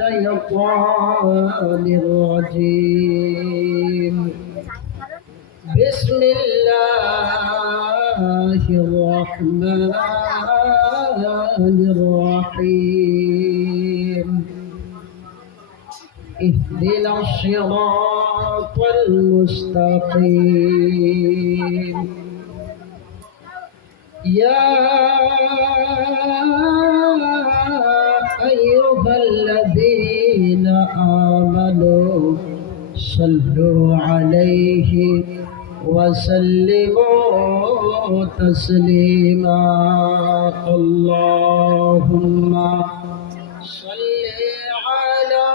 الشيطان الرجيم بسم الله الرحمن الرحيم اهدنا الصراط المستقيم يا أيها الذين آمنوا صلوا عليه وسلموا تسليما اللهم صل على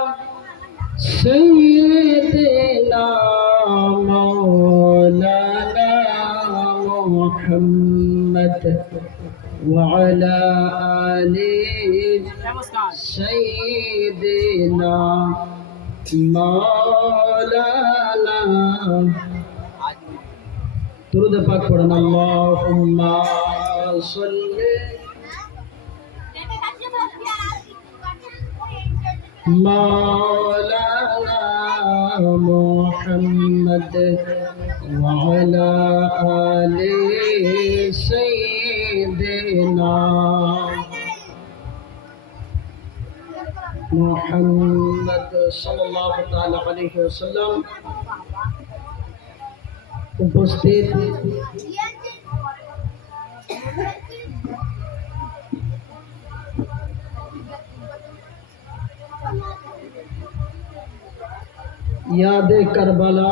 سيدنا مولانا محمد وعلى آل سيدنا مولانا درود پاک پڑھنا اللهم صل مولانا محمد وعلى آل سيدنا محمد صلى الله تعالى عليه وسلم উপস্থিত ইয়াদে কারবালা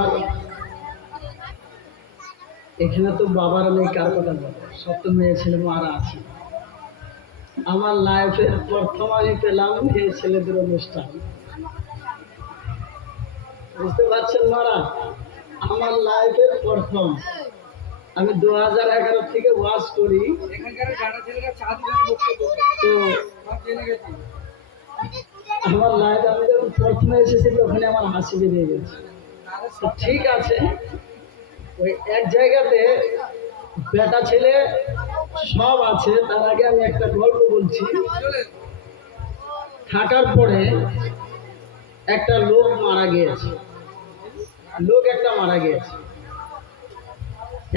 এখানে তো বাবার নেই কার কথা বলে সব তো মেয়ে ছেলে মারা আছে আমার লাইফের প্রথম আমি পেলাম এই ছেলেদের অনুষ্ঠান বুঝতে পারছেন মারা আমার লাইফের প্রথম আমি 2011 থেকে ওয়াজ করি তো আমার লাইফে আমি যখন প্রথমে এসেছি তখন আমার হাসি বেরিয়ে গেছে তো ঠিক আছে ওই এক জায়গাতে বেটা ছেলে সব আছে তার আগে আমি একটা গল্প বলছি থাকার পরে একটা লোক মারা গিয়েছে মারা গিয়েছে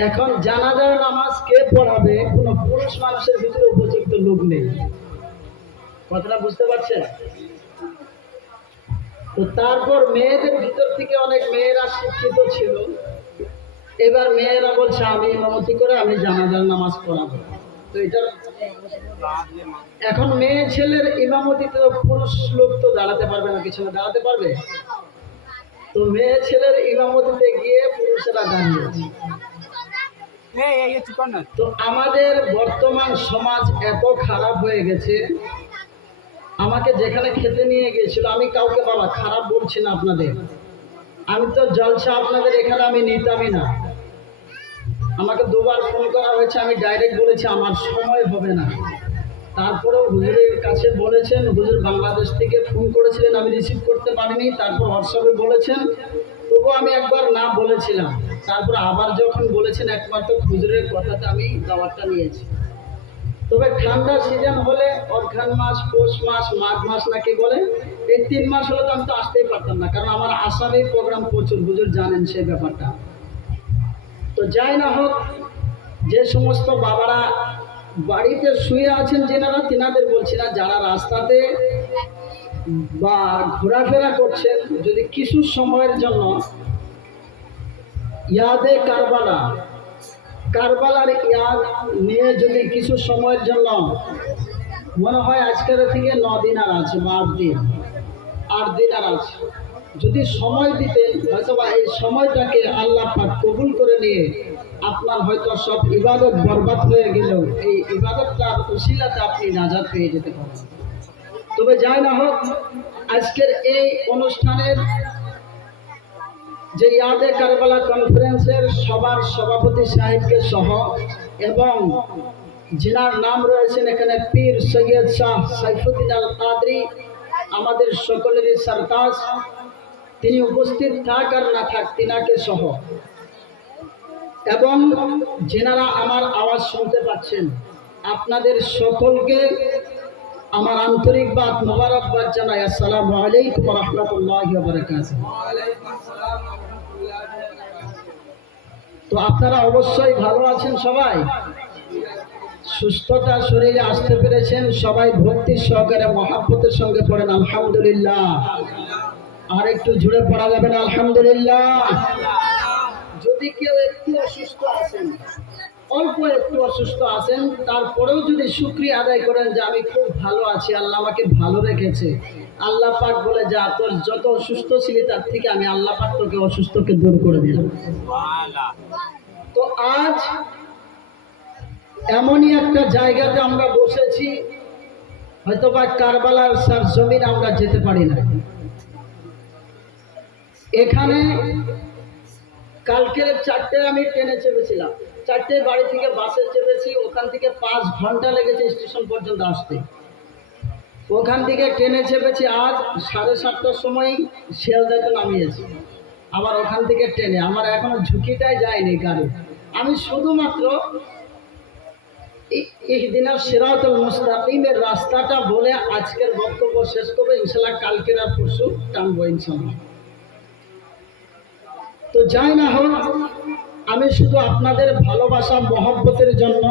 এখন জানাজার নামাজ কে পড়াবে কোনো পুরুষ মানুষের ভিতরে উপযুক্ত লোক নেই কথাটা বুঝতে পারছেন তো তারপর মেয়েদের ভিতর থেকে অনেক মেয়েরা শিক্ষিত ছিল এবার মেয়েরা বলছে আমি ইমামতি করে আমি জানাজার নামাজ পড়াবো তো এটা এখন মেয়ে ছেলের ইমামতিতে পুরুষ লোক তো দাঁড়াতে পারবে না কিছু দাঁড়াতে পারবে তো মেয়ে ছেলের ইমামতিতে গিয়ে পুরুষেরা দাঁড়িয়েছে তো আমাদের বর্তমান সমাজ এত খারাপ হয়ে গেছে আমাকে যেখানে খেতে নিয়ে গিয়েছিল আমি কাউকে বাবা খারাপ বলছি না আপনাদের আমি তো জলসা আপনাদের এখানে আমি নিতামই না আমাকে দুবার ফোন করা হয়েছে আমি ডাইরেক্ট বলেছি আমার সময় হবে না তারপরেও হুজুরের কাছে বলেছেন হুজুর বাংলাদেশ থেকে ফোন করেছিলেন আমি রিসিভ করতে পারিনি তারপর হোয়াটসঅ্যাপে বলেছেন তবুও আমি একবার না বলেছিলাম তারপর আবার যখন বলেছেন একমাত্র হুজুরের কথাতে আমি দাওয়াতটা নিয়েছি তবে ঠান্ডা সিজন হলে অঘ্রাণ মাস পৌষ মাস মাঘ মাস নাকি বলে এই 3 মাস হলে তো আমি তো আসতেই পারতাম না কারণ আমার আসামেই প্রোগ্রাম প্রচুর হুজুর জানেন সেই ব্যাপারটা তো যাই না হোক যে সমস্ত বাবারা বাড়িতে শুয়ে আছেন যেনারা তিনাদের বলছি না যারা রাস্তাতে বা ঘোরাফেরা করছেন যদি কিছু সময়ের জন্য ইয়াদে কারবালার ইয়াদ নিয়ে যদি কিছু সময়ের জন্য মনে হয় আজকের থেকে 9 দিন আর আছে বা 8 দিন আর আছে যদি সময় দিতেন হয়তো বা এই সময়টাকে আল্লাহ পাক কবুল করে নিয়ে আপনার হয়তো সব ইবাদত বরবাদ হয়ে গেলেও এই ইবাদতটার উসিলাতে আপনি নাজাত পেয়ে যেতে পারেন তবে যাই না হোক আজকের এই অনুষ্ঠানের যে ইয়াদে কারবালা কনফারেন্সের সবার সভাপতি সাহেবকে সহ এবং जिनार नाम रयेछेन एखाने पीर सैयद शाह साइफुद्दीन आल कादरी आमादेर सकलेरই सरताज তিনি উপস্থিত থাক আর না থাক তিনাকে সহ এবং যেনারা আমার আওয়াজ শুনতে পাচ্ছেন আপনাদের সকলকে আমার আন্তরিকবাদ মোবারকবাদ জানাই। আসসালামু আলাইকুম ওয়া রাহমাতুল্লাহি ওয়া বারাকাতুহু। তো আপনারা অবশ্যই ভালো আছেন, সবাই সুস্থতা শরীরে আসতে পেরেছেন, সবাই ভক্তি সহকারে মহাব্বতের সঙ্গে পড়েন আলহামদুলিল্লাহ। আর একটু জুড়ে পড়া যাবে না আলহামদুলিল্লাহ? যদি কেউ একটু অসুস্থ আছেন, অল্প একটু অসুস্থ আছেন, তারপরেও যদি শুকরিয়া আদায় করেন যে আমি খুব ভালো আছি, আল্লাহ আমাকে ভালো রেখেছে, আল্লাহ পাক বলে যা তোর যত অসুস্থ ছিলি তার থেকে আমি আল্লাহ পাক তোকে অসুস্থকে দূর করে দিলাম। তো আজ এমনই একটা জায়গাতে আমরা বসেছি, হয়তোবা কারবালার সরজমিন আমরা যেতে পারি না। এখানে কালকের 4টে আমি ট্রেনে চেপেছিলাম, 4টে বাড়ি থেকে বাসে চেপেছি, ওখান থেকে 5 ঘন্টা লেগেছে স্টেশন পর্যন্ত আসতে। ওখান থেকে ট্রেনে চেপেছি আজ 7:30টার সময় শিয়ালদাতে নামিয়েছি, আবার ওখান থেকে ট্রেনে। আমার এখনো ঝুঁকিটাই যায়নি গাড়ি। আমি শুধুমাত্র ইহদিনাস সিরাতাল মুস্তাকিমের রাস্তাটা বলে আজকের বক্তব্য শেষ করবো ইনশাআল্লাহ। কালকের আর পরশু টানবো ইনশাআল্লাহ। তো যাই না হোক, আমি শুধু আপনাদের ভালোবাসা মহব্বতের জন্য,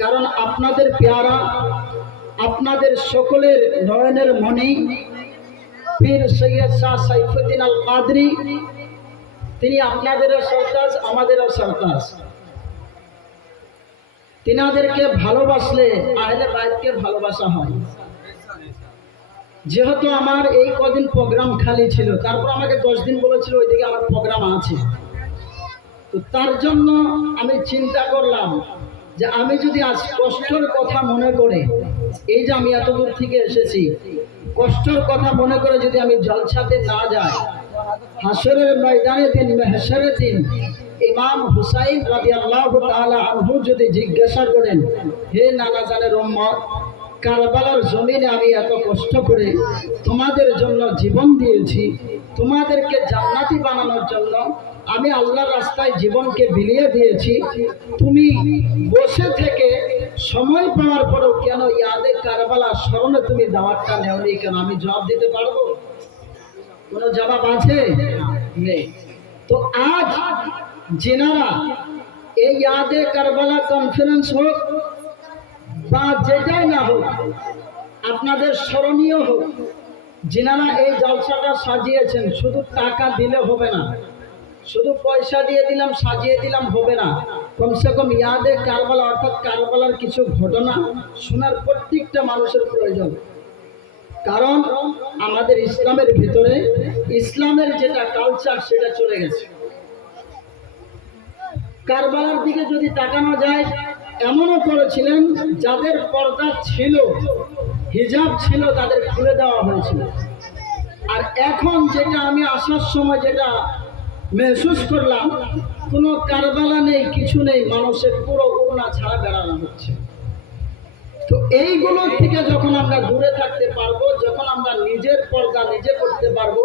কারণ আপনাদের পেয়ারা, আপনাদের সকলের নয়নের মণি পীর সৈয়দ শাহ সাইফুদ্দিন আল কাদরি, তিনি আপনাদেরও সরতাজ আমাদেরও সরতাজ। তিনাদেরকে ভালোবাসলে আহলে বাইতকে ভালোবাসা হয়। যেহেতু আমার এই কদিন প্রোগ্রাম খালি ছিল, তারপর আমাকে 10 দিন বলেছিল ওইদিকে আমার প্রোগ্রাম আছে, তো তার জন্য আমি চিন্তা করলাম যে আমি যদি আজ কষ্টের কথা মনে করে, এই যে আমি এত দূর থেকে এসেছি, কষ্টের কথা মনে করে যদি আমি জলসাতে না যাই, হাসরের ময়দানে দিন, মেহশরের দিন ইমাম হুসাইন রাদিয়াল্লাহু তাআলা আনহু যদি জিজ্ঞাসা করেন, হে নানা জানের উম্মত, কারবালার জমিনে আমি এত কষ্ট করে তোমাদের জন্য জীবন দিয়েছি, তোমাদেরকে জান্নাতি বানানোর জন্য আমি আল্লাহর রাস্তায় জীবনকে বিলিয়ে দিয়েছি, তুমি বসে থেকে সময় পাওয়ার পরও কেন ইয়াদে কারবালা স্মরণে তুমি দাওয়াতটা নেওনি কেন? আমি জবাব দিতে পারবো? কোনো জবাব আছে? নেই। তো আজ যেনারা এই ইয়াদে কারবালা কনফারেন্স হোক বা যেটাই না হোক, আপনাদের স্মরণীয় হোক, যিনারা এই জলসাটা সাজিয়েছেন, শুধু টাকা দিলে হবে না, শুধু পয়সা দিয়ে দিলাম সাজিয়ে দিলাম হবে না, কমসে কম ইয়াদে কারবালা অর্থাৎ কারবালার কিছু ঘটনা শোনার প্রত্যেকটা মানুষের প্রয়োজন। কারণ আমাদের ইসলামের ভিতরে ইসলামের যেটা কালচার সেটা চলে গেছে। কারবালার দিকে যদি তাকানো যায়, এমনও করেছিলেন যাদের পর্দা ছিল, হিজাব ছিল, তাদের খুলে দেওয়া হয়েছিল। আর এখন যেটা আমি আসার সময় যেটা মেহসুস করলাম, কোনো কারবালা নেই, কিছু নেই, মানুষের পুরো করোনা ছাড়া বেড়ানো হচ্ছে। তো এইগুলো থেকে যখন আমরা দূরে থাকতে পারবো, যখন আমরা নিজের পর্দা নিজে করতে পারবো,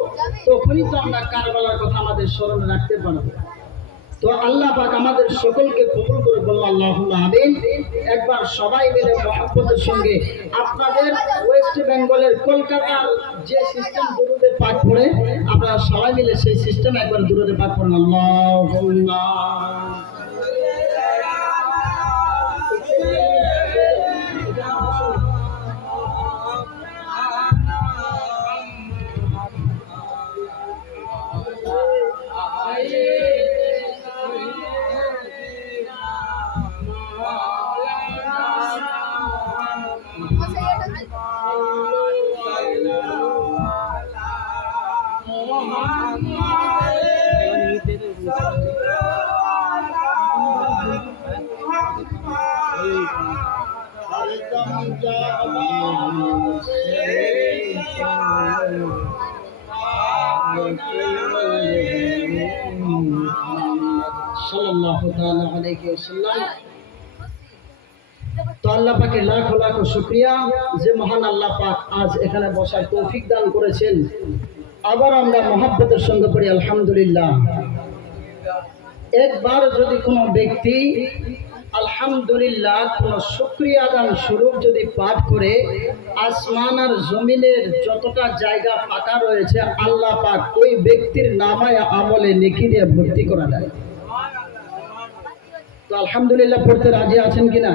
তখনই তো আমরা কারবালার কথা আমাদের স্মরণে রাখতে পারবো। তো আল্লাহ পাক আমাদের সকলকে কবুল করে বললাম আল্লাহুম্মা আমিন। একবার সবাই মিলে মহব্বতের সঙ্গে আপনাদের ওয়েস্ট বেঙ্গলের কলকাতার যে সিস্টেম দুরুদে পাঠ পড়ে, আপনারা সবাই মিলে সেই সিস্টেম একবার দুরুদে পাঠ পড়েন। আল্লাহুম্মা সাল্লাল্লাহু তাআলা আলাইহি ওয়াসাল্লাম। তো আল্লাহ পাকের লাখ লাখ শুকরিয়া যে মহান আল্লাহ পাক আজ এখানে বসার তৌফিক দান করেছেন। আবার আমরা মহব্বতের সঙ্গে পড়ি আলহামদুলিল্লাহ। একবার যদি কোনো ব্যক্তি আলহামদুলিল্লাহ কোন শুকরিয়া আদান স্বরূপ যদি পাঠ করে আসমান আর জমিনের যতটা জায়গা ফাঁকা রয়েছে আল্লাহ পাক ওই ব্যক্তির নামায় আমলে নেকি দিয়ে ভর্তি করা যায়। তো আলহামদুলিল্লাহ পড়তে রাজি আছেন কিনা?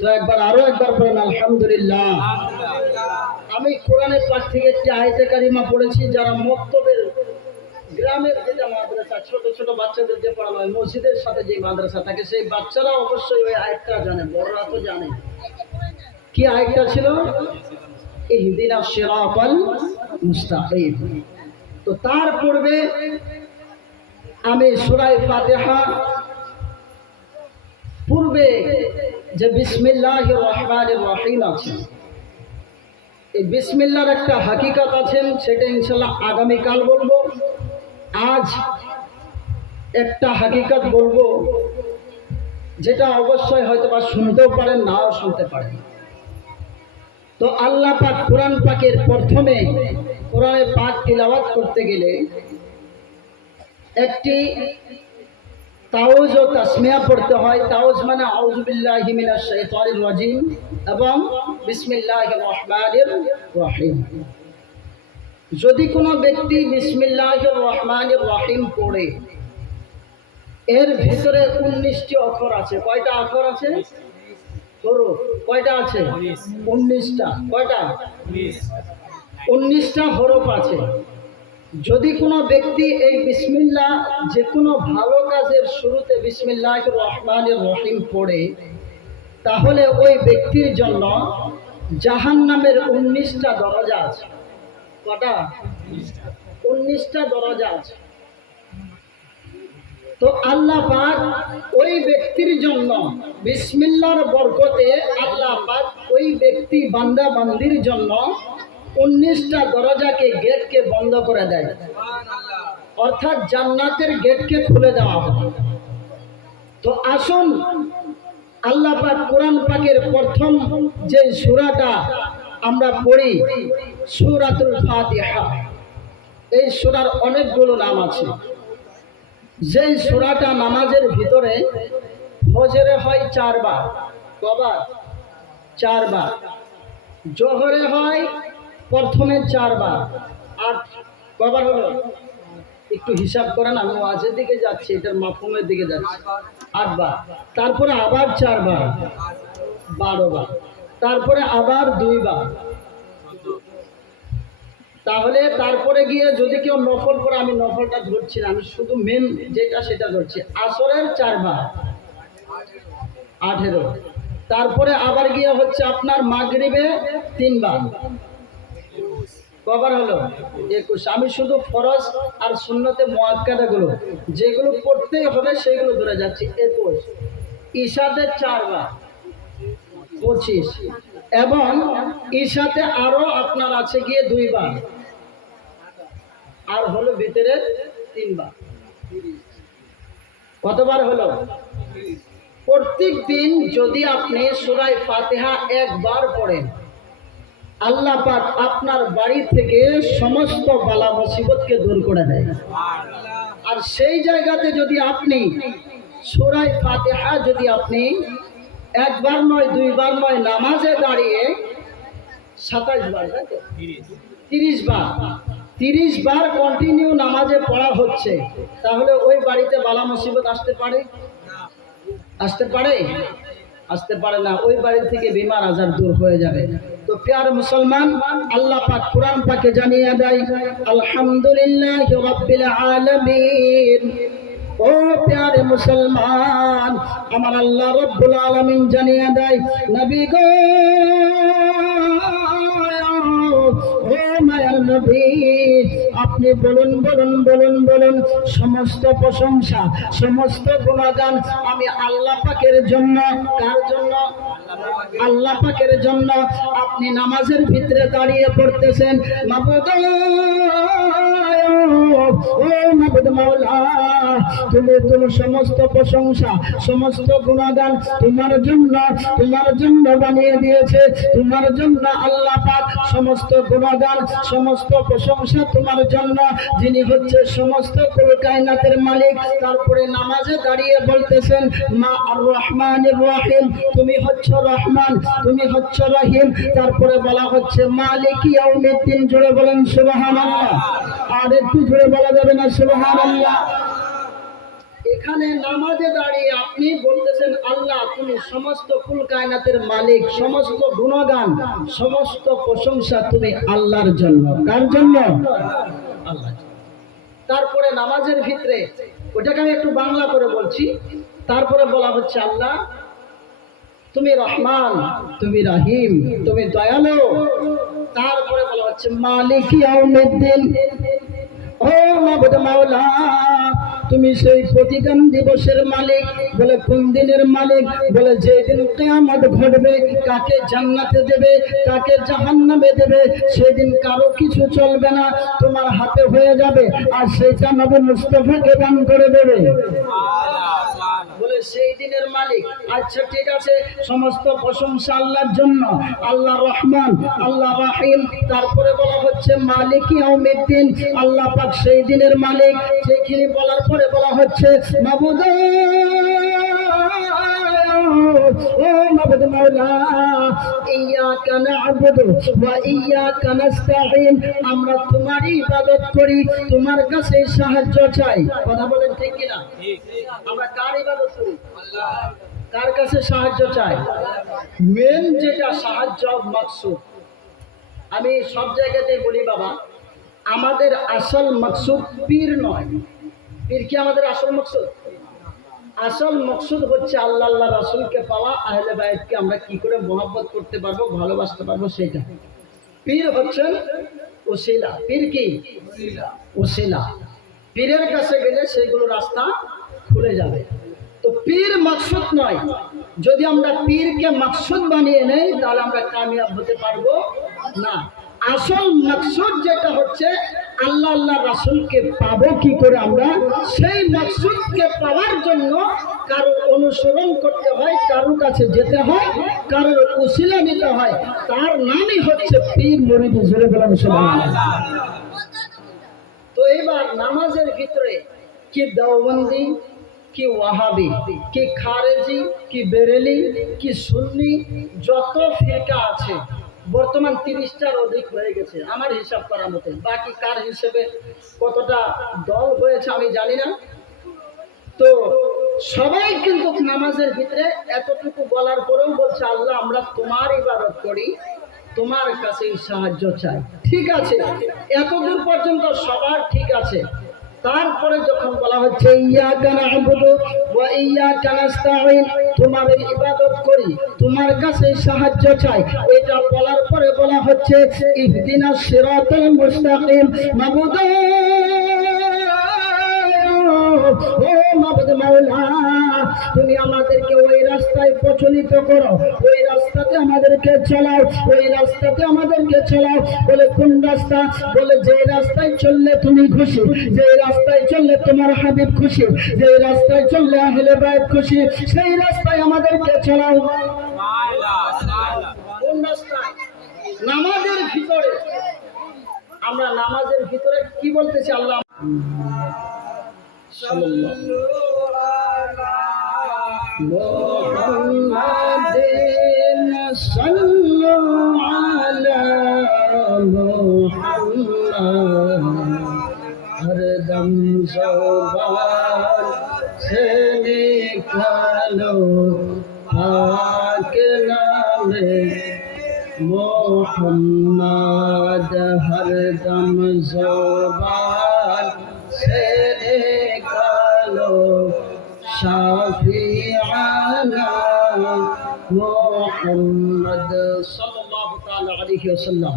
তো আরো একবার পড়েন আলহামদুলিল্লাহ। আমি কোরআনের পাঠ থেকে একটি আয়াতে কারিমা পড়েছি, যারা মক্তবের গ্রামের যেটা মাদ্রাসা, ছোট ছোট বাচ্চাদের যে পড়ানো হয়, মসজিদের সাথে যে মাদ্রাসা থাকে, সেই বাচ্চারা অবশ্যই ওই আয়াতটা জানে, বড়রা তো জানে। কি আয়াতটা ছিল? ইহদিনা সিরাতাল মুস্তাকিম। তো তার পূর্বে আমি সূরা ফাতিহা পূর্বে যে বিসমিল্লাহির রহমানির রহিম আছে, এই বিসমিল্লাহর একটা হাকিকত আছেন, সেটা ইনশাআল্লাহ আগামীকাল বলবো। আজ একটা হাকিকত বলবো, যেটা অবশ্যই হয়তো বা শুনতেও পারেন, নাও শুনতে পারেন। তো আল্লাহ পাক কোরআন পাকের প্রথমে কোরআনে পাক তিলাওয়াত করতে গেলে একটি তাওজ ও তাসমিয়া পড়তে হয়। তাওজ মানে আউযু বিল্লাহি মিনাশ শাইতানির রাজিম এবং বিসমিল্লাহির রহমানির রহিম। যদি কোনো ব্যক্তি বিসমিল্লাহির রহমানির রহিম পড়ে, এর ভিতরে 19টি অক্ষর আছে। কয়টা অক্ষর আছে? হরফ কয়টা আছে? 19টা। কয়টা? 19টা হরফ আছে। যদি কোনো ব্যক্তি এই বিসমিল্লাহ, যে কোনো ভালো কাজের শুরুতে বিসমিল্লাহির রহমানির রহিম পড়ে, তাহলে ওই ব্যক্তির জন্য জাহান্নামের 19টা দরজা আছে। কটা? 19টা দরজা আছে। তো আল্লাহ পাক ওই ব্যক্তির জন্য বিসমিল্লাহর বরকতে আল্লাহ পাক ওই ব্যক্তি বান্দা বান্দির জন্য 19টা দরজাকে, গেটকে বন্ধ করে দেয়, অর্থাৎ জান্নাতের গেটকে খুলে দেওয়া হয়। তো আসুন আল্লাহ পাক কোরআন পাকের প্রথম যে সূরাটা আমরা পড়ি, সূরাতুল ফাতিহা। এই সূরার অনেকগুলো নাম আছে। যেই সূরাটা নামাজের ভিতরে ফজরে হয় 4 বার। কবার? 4 বার। জোহরে হয় প্রথমে 4 বার। আর কবার হলো? একটু হিসাব করেন, আমি ওয়াজের দিকে যাচ্ছি, এটার মাফহুমের দিকে যাচ্ছি। 8 বার। তারপরে আবার 4 বার, 12 বার। তারপরে আবার 2 বার। তাহলে তারপরে গিয়ে যদি কেউ নফল করে, আমি নফলটা ধরছি না, আমি শুধু মেন যেটা সেটা ধরছি। আসরের 4 বার, 18। তারপরে আবার গিয়ে হচ্ছে আপনার মাগরিবে 3 বার। কবার হলো? 21। আমি শুধু ফরজ আর সুন্নতে মুআক্কাদাগুলো যেগুলো পড়তেই হবে সেগুলো ধরে যাচ্ছি। 21। ঈশাতে 4 বার, 25। এবং ঈশাতে আরো আপনার আছে গিয়ে 2 বার, আর হলো ভিতরে 3 বার। কতবার হলো? প্রত্যেক দিন যদি আপনি সূরা ফাতিহা একবার পড়েন, আল্লাহ পাক আপনার বাড়ি থেকে সমস্ত বালা মুসিবতকে দূর করে দেয়। আর সেই জায়গাতে যদি আপনি সূরা ফাতিহা যদি আপনি একবার নয়, 2 বার নয়, নামাজে দাঁড়িয়ে 27 বার, 30 বার, 30 বার কন্টিনিউ নামাজে পড়া হচ্ছে, তাহলে ওই বাড়িতে বালা মুসিবত আসতে পারে? আসতে পারে? আসতে পারে না। ওই বাড়ি থেকে বিমার আজার দূর হয়ে যাবে। তো প্রিয় মুসলমান, আল্লাহ পাক কোরআন পাকে জানিয়ে দেয় আলহামদুলিল্লাহি রাব্বিল আলামিন। ও প্রিয় মুসলমান, আমার আল্লাহ রাব্বুল আলামিন জানিয়ে দেয়, নবী গো, ও মায়ার নবী, আপনি বলুন বলুন বলুন বলুন, সমস্ত প্রশংসা, সমস্ত গুণগান আমি আল্লাহ পাকের জন্য। কার জন্য? আল্লাহ পাকের জন্য। আপনি নামাজের ভিতরে দাঁড়িয়ে পড়তেছেন, মাবুদ ও মাবুদ মাওলা, তুমি তোমার সমস্ত প্রশংসা সমস্ত গুণগান তোমার জন্য বানিয়ে দিয়েছে। তোমার জন্য আল্লাহ পাক সমস্ত গুণগান সমস্ত প্রশংসা তোমার জন্য, যিনি হচ্ছে সমস্ত কুল কায়নাতের মালিক। তারপরে নামাজে দাঁড়িয়ে বলতেছেন মা আর রহমানির রহিম, তুমি হচ্ছ রহমান, তুমি হচ্ছ রহিম। তারপরে বলা হচ্ছে মালিক ইয়াউমিদ্দিন। জোরে বলেন সুবহানাল্লাহ। আর একটু জোরে বলা যাবে না সুবহানাল্লাহ? এখানে নামাজে দাঁড়িয়ে আপনি বলতেছেন আল্লাহ তুমি সমস্ত কুল কায়নাতের মালিক, সমস্ত গুণগান সমস্ত প্রশংসা তুমি আল্লাহর জন্য। কার জন্য? আল্লাহ। তারপরে নামাজের ভিতরে, ওটাকে আমি একটু বাংলা করে বলছি, তারপরে বলা হচ্ছে আল্লাহ তুমি রহমান, তুমি রহিম, তুমি দয়ালু। তারপরে বলা হচ্ছে মালিক ইয়াউমিদ্দিন, ও মাবুদ মাওলা, তুমি সেই প্রতিদান দিবসের মালিক। বলে কোন দিনের মালিক? বলে যেদিন কিয়ামত ঘটবে, কাকে জান্নাতে দেবে কাকে জাহান্নামে দেবে, সেদিন কারো কিছু চলবে না, তোমার হাতে হয়ে যাবে, আর সেটা নবী মুস্তাফাকে দান করে দেবে। বলে সেই দিনের মালিক। আচ্ছা ঠিক আছে, সমস্ত প্রশংসা আল্লাহর জন্য, আল্লাহ রহমান, আল্লাহ রহিম। তারপরে বলা হচ্ছে মালিক ইয়াউমিদ্দিন, আল্লাহ পাক সেই দিনের মালিক। যেখানে বলার পরে বলা হচ্ছে মাবুদ, ও মাবুদ মাওলা, ইয়াকা না'বুদু ওয়া ইয়াকা নাস্তাঈন, আমরা তোমারই ইবাদত করি, তোমার কাছে সাহায্য চাই। কথা বলেন ঠিক কি না? আমরা কার ইবাদত করি? আল্লাহ। কার কাছে সাহায্য চাই? মেন যেটা সাহায্য মাকসুদ, আমি সব জায়গাতেই বলি বাবা, আমাদের আসল মাকসুদ পীর নয়। পীর কি আমাদের আসল মাকসুদ? আসল মাকসুদ হচ্ছে আল্লাহ আল্লাহ রাসূলকে পাওয়া, আহলে বায়তকে আমরা কি করে মহব্বত করতে পারবো, ভালোবাসতে পারবো, সেটা। পীর হচ্ছেন ওসিলা। পীর কি? ওসিলা। পীরের কাছে গেলে সেইগুলো রাস্তা খুলে যাবে। তো পীর মাকসুদ নয়। যদি আমরা পীরকে মাকসুদ বানিয়ে নেই তাহলে আমরা কামিয়াব হতে পারবো না। আসল মাকসুদ যেটা হচ্ছে আল্লাহ আল্লাহ রাসূলকে পাবো কি করে আমরা, সেই মাকসুদকে পাওয়ার জন্য কারো অনুসরণ করতে হয়, কারো কাছে যেতে হয়, কারোর ওসিলা নিতে হয়। তার নামই হচ্ছে পীর মুরিদ। জোরে বলেন সুবহানাল্লাহ। তো এবার নামাজের ভিতরে কি দেওবন্দি, কি ওয়াহাবি, কি খারেজি, কি বেরেলি, কি সুন্নি, যত ফিরকা আছে বর্তমান 30টার অধিক হয়ে গেছে আমার হিসাব করার মতে। বাকি কার হিসেবে কতটা দল হয়েছে আমি জানি না। তো সবাই কিন্তু নামাজের ভিতরে এতটুকু বলার পরেও বলছে আল্লাহ আমরা তোমার ইবাদত করি, তোমার কাছেই সাহায্য চাই। ঠিক আছে, এতদূর পর্যন্ত সবার ঠিক আছে। তারপরে যখন বলা হচ্ছে ইয়াকা না'বুদু ওয়া ইয়াকা নাস্তাঈন, তোমার ইবাদত করি, তোমার কাছে সাহায্য চাই, এটা বলার পরে বলা হচ্ছে ইহদিনাস সিরাতাল মুস্তাকিম। মাবুদ, ও মাবুদ মাওলা, তুমি আমাদেরকে ওই রাস্তায় প্রচলিত করো, ওই রাস্তাতে আমাদেরকে চালাও, ওই রাস্তাতে আমাদেরকে চালাও। বলে কোন রাস্তা? বলে যে রাস্তায় চললে তুমি খুশি, যে রাস্তায় চললে তোমার হাবিব খুশি, যে রাস্তায় চললে আহলে বায়ত খুশি, সেই রাস্তায় আমাদেরকে চালাও। কোন রাস্তায়? নামাজের ভিতরে। আমরা নামাজের ভিতরে কি বলতেছি? আল্লাহ মুহাম্মাদিন সাল্লাল্লাহু আলা মুহাম্মাদ, হরদম জবান সে নিকালো পাক নামে মুহাম্মাদ, হরদম জবান সে নিকালো শাফিআনা মুহাম্মদ সাল্লাল্লাহু তাআলা আলাইহি ওয়াসাল্লাম।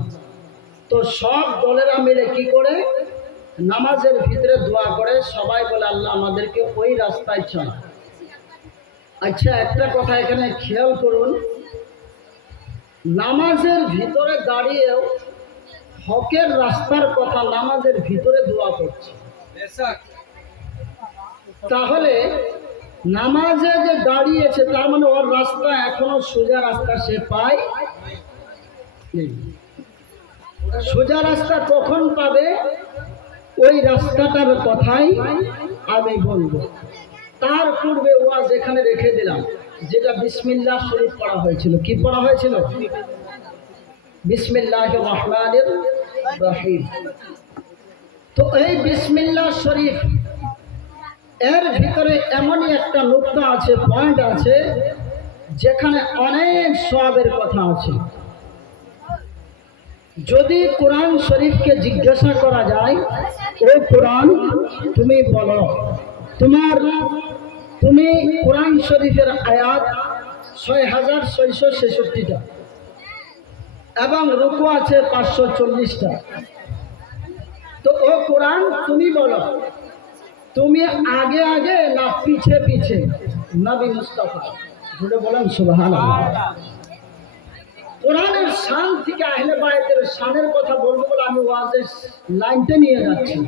তো সব দলেরা মিলে কি করে? নামাজের ভিতরে দোয়া করে, সবাই বলে আল্লাহ আমাদেরকে ওই রাস্তায় চল। আচ্ছা, একটা কথা এখানে খেয়াল করুন, নামাজের ভিতরে দাঁড়িয়েও হকের রাস্তার কথা নামাজের ভিতরে দোয়া করছে, তাহলে নামাজে যে দাঁড়িয়েছে তার মানে ওর রাস্তা এখনো সোজা রাস্তা সে পায় নেই। সোজা রাস্তা কখন পাবে? ওই রাস্তাটার কথাই আমি বলবো। তার পূর্বে ওয়াজ এখানে রেখে দিলাম, যেটা বিসমিল্লাহ শরীফ পড়া হয়েছিল। কি পড়া হয়েছিল? বিসমিল্লাহির রহমানির রহিম। তো এই বিসমিল্লাহ শরীফ এর ভিতরে এমনই একটা নুকতা আছে, পয়েন্ট আছে, যেখানে অনেক সওয়াবের কথা আছে। যদি কোরআন শরীফকে জিজ্ঞাসা করা যায়, ও কোরআন তুমি বলো, তুমি কোরআন শরীফের আয়াত ৬,৬৬৬টা এবং রুকু আছে ৫৪০টা। তো ও কোরআন তুমি বলো, তুমি আগে আগে না পিছে পিছে নবী মুস্তাফা? জুড়ে বলেন সুবহানাল্লাহ। কোরআনের শান থেকে আহলে বায়তের শানের কথা বলবো বলে আমি ওয়াজের লাইনটা নিয়ে যাচ্ছি।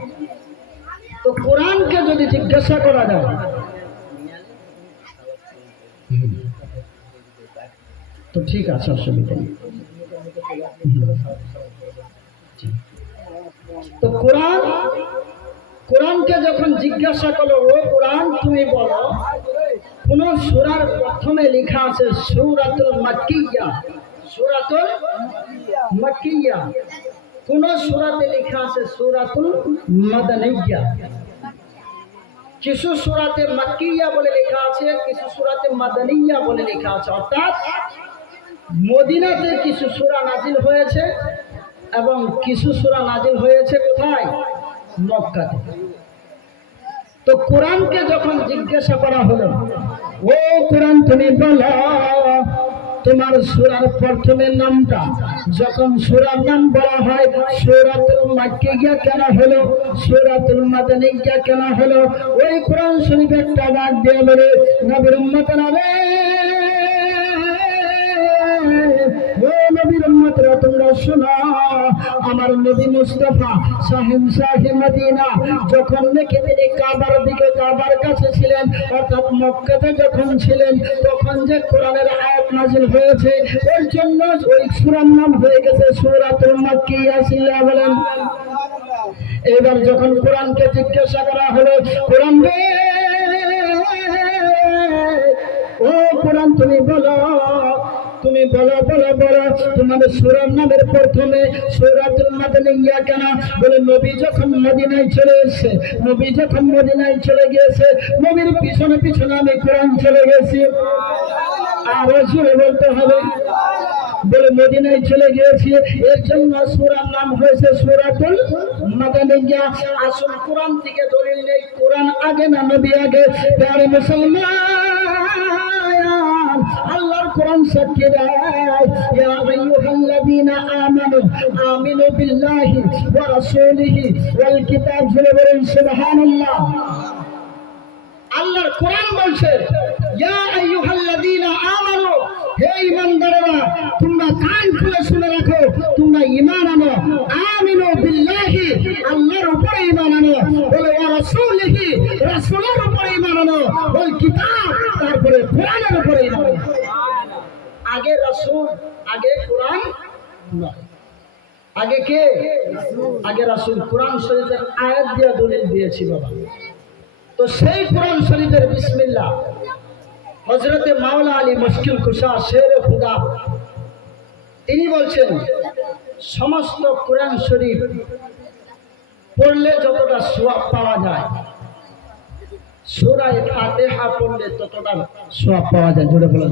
তো কোরআনকে যদি জিজ্ঞাসা করা যায়, তো ঠিক আছে, অসুবিধা নেই। তো কোরআনকে যখন জিজ্ঞাসা করলো, ও কোরআন তুমি বলো, কোন সূরার প্রথমে লেখা আছে সূরাতুল মাক্কিয়া, সূরাতুল মাক্কিয়া, কোন সূরাতে লেখা আছে সূরাতুল মাদানিয়া। কিছু সূরাতে মাক্কিয়া বলে লেখা আছে, কিছু সূরাতে মাদানিয়া বলে লেখা আছে। অর্থাৎ মদিনাতে কিছু সূরা নাজিল হয়েছে এবং কিছু সূরা নাজিল হয়েছে কোথায়? মক্কাতে। তো কোরআনকে যখন জিজ্ঞাসা করা হলো, ও কোরআন তুমি বলো, তোমার সূরার প্রথমের নামটা যখন সূরার নাম বলা হয় সূরাতুল মাক্কিয়া কেন হলো, সূরাতুল মাদানিয়া কেন হলো? ওই কোরআন শরীফ একটা ডাক দিয়ে বলে, নবীর উম্মতেরা রে, ও নবীর উম্মতরা তোমরা শোনো, আমার নবী মুস্তাফা শাহে মদিনা যখন নাকি তিনি কাবার দিকে, কাবার কাছে ছিলেন, অর্থাৎ মক্কাতে যখন ছিলেন, তখন যে কোরআনের আয়াত নাজিল হয়েছে, এর জন্য ওই সূরার নাম হয়ে গেছে সূরাতুল মাক্কিয়া। সিল্লাহ বলেন। এবার যখন কোরআনকে জিজ্ঞাসা করা হলো, কোরআন রে, ও কোরআন তুমি বলো, তুমি বলো বলো বলো, তোমাদের সূরার নামের প্রথমে সূরাতুল মাদানিয়া কেন? বলে নবী যখন মদিনায় চলে এসেছে, নবী যখন মদিনায় চলে গিয়েছে, নবীর পিছনে পিছনে আমি কোরআন চলে গেছি। আরো জোরে বলতে হবে। বলে মদিনায় চলে গিয়েছি, এর জন্য সূরার নাম হয়েছে সূরাতুল মাদানিয়া। আসল কোরআন থেকে দলিল নেই, কোরআন আগে না নবী আগে? প্রিয় মুসলমান, আল্লাহর কোরআন সাক্ষী দেয়, ইয়া আইয়ুহাল্লাযীনা আমানু আমিনু বিল্লাহি ওয়া রাসূলিহি ওয়াল কিতাব। জুড়ে বলেন সুবহানাল্লাহ। আল্লাহর কোরআন বলছে, ইয়া আইয়ুহাল্লাযীনা আমানু, হে ঈমানদারেরা তোমরা কান খুলে শুনে রাখো, তোমরা ঈমান আনো। আমিনু বিল্লাহি, আল্লাহর উপরে ঈমান আনো। বলে ওয়া রাসূলিহি, রাসূলের উপরে ঈমান আনো। ওই কিতাব, তারপরে কোরআনের উপরে ঈমান আনো। আগে রাসূল, আগে কোরআন নয়। আগে কে? আগে রাসূল। কোরআন শরীফের আয়াত দিয়ে দলিল দিয়েছি বাবা। তো সেই কোরআন শরীফের বিসমিল্লাহ হযরতে মাওলা আলী মুশকিল কুশা শের খুদা তিনি বলছেন, সমস্ত কোরআন শরীফ পড়লে যতটা সওয়াব পাওয়া যায়, সূরা ফাতিহা পড়লে ততটা সওয়াব পাওয়া যায়। জোরে বলেন।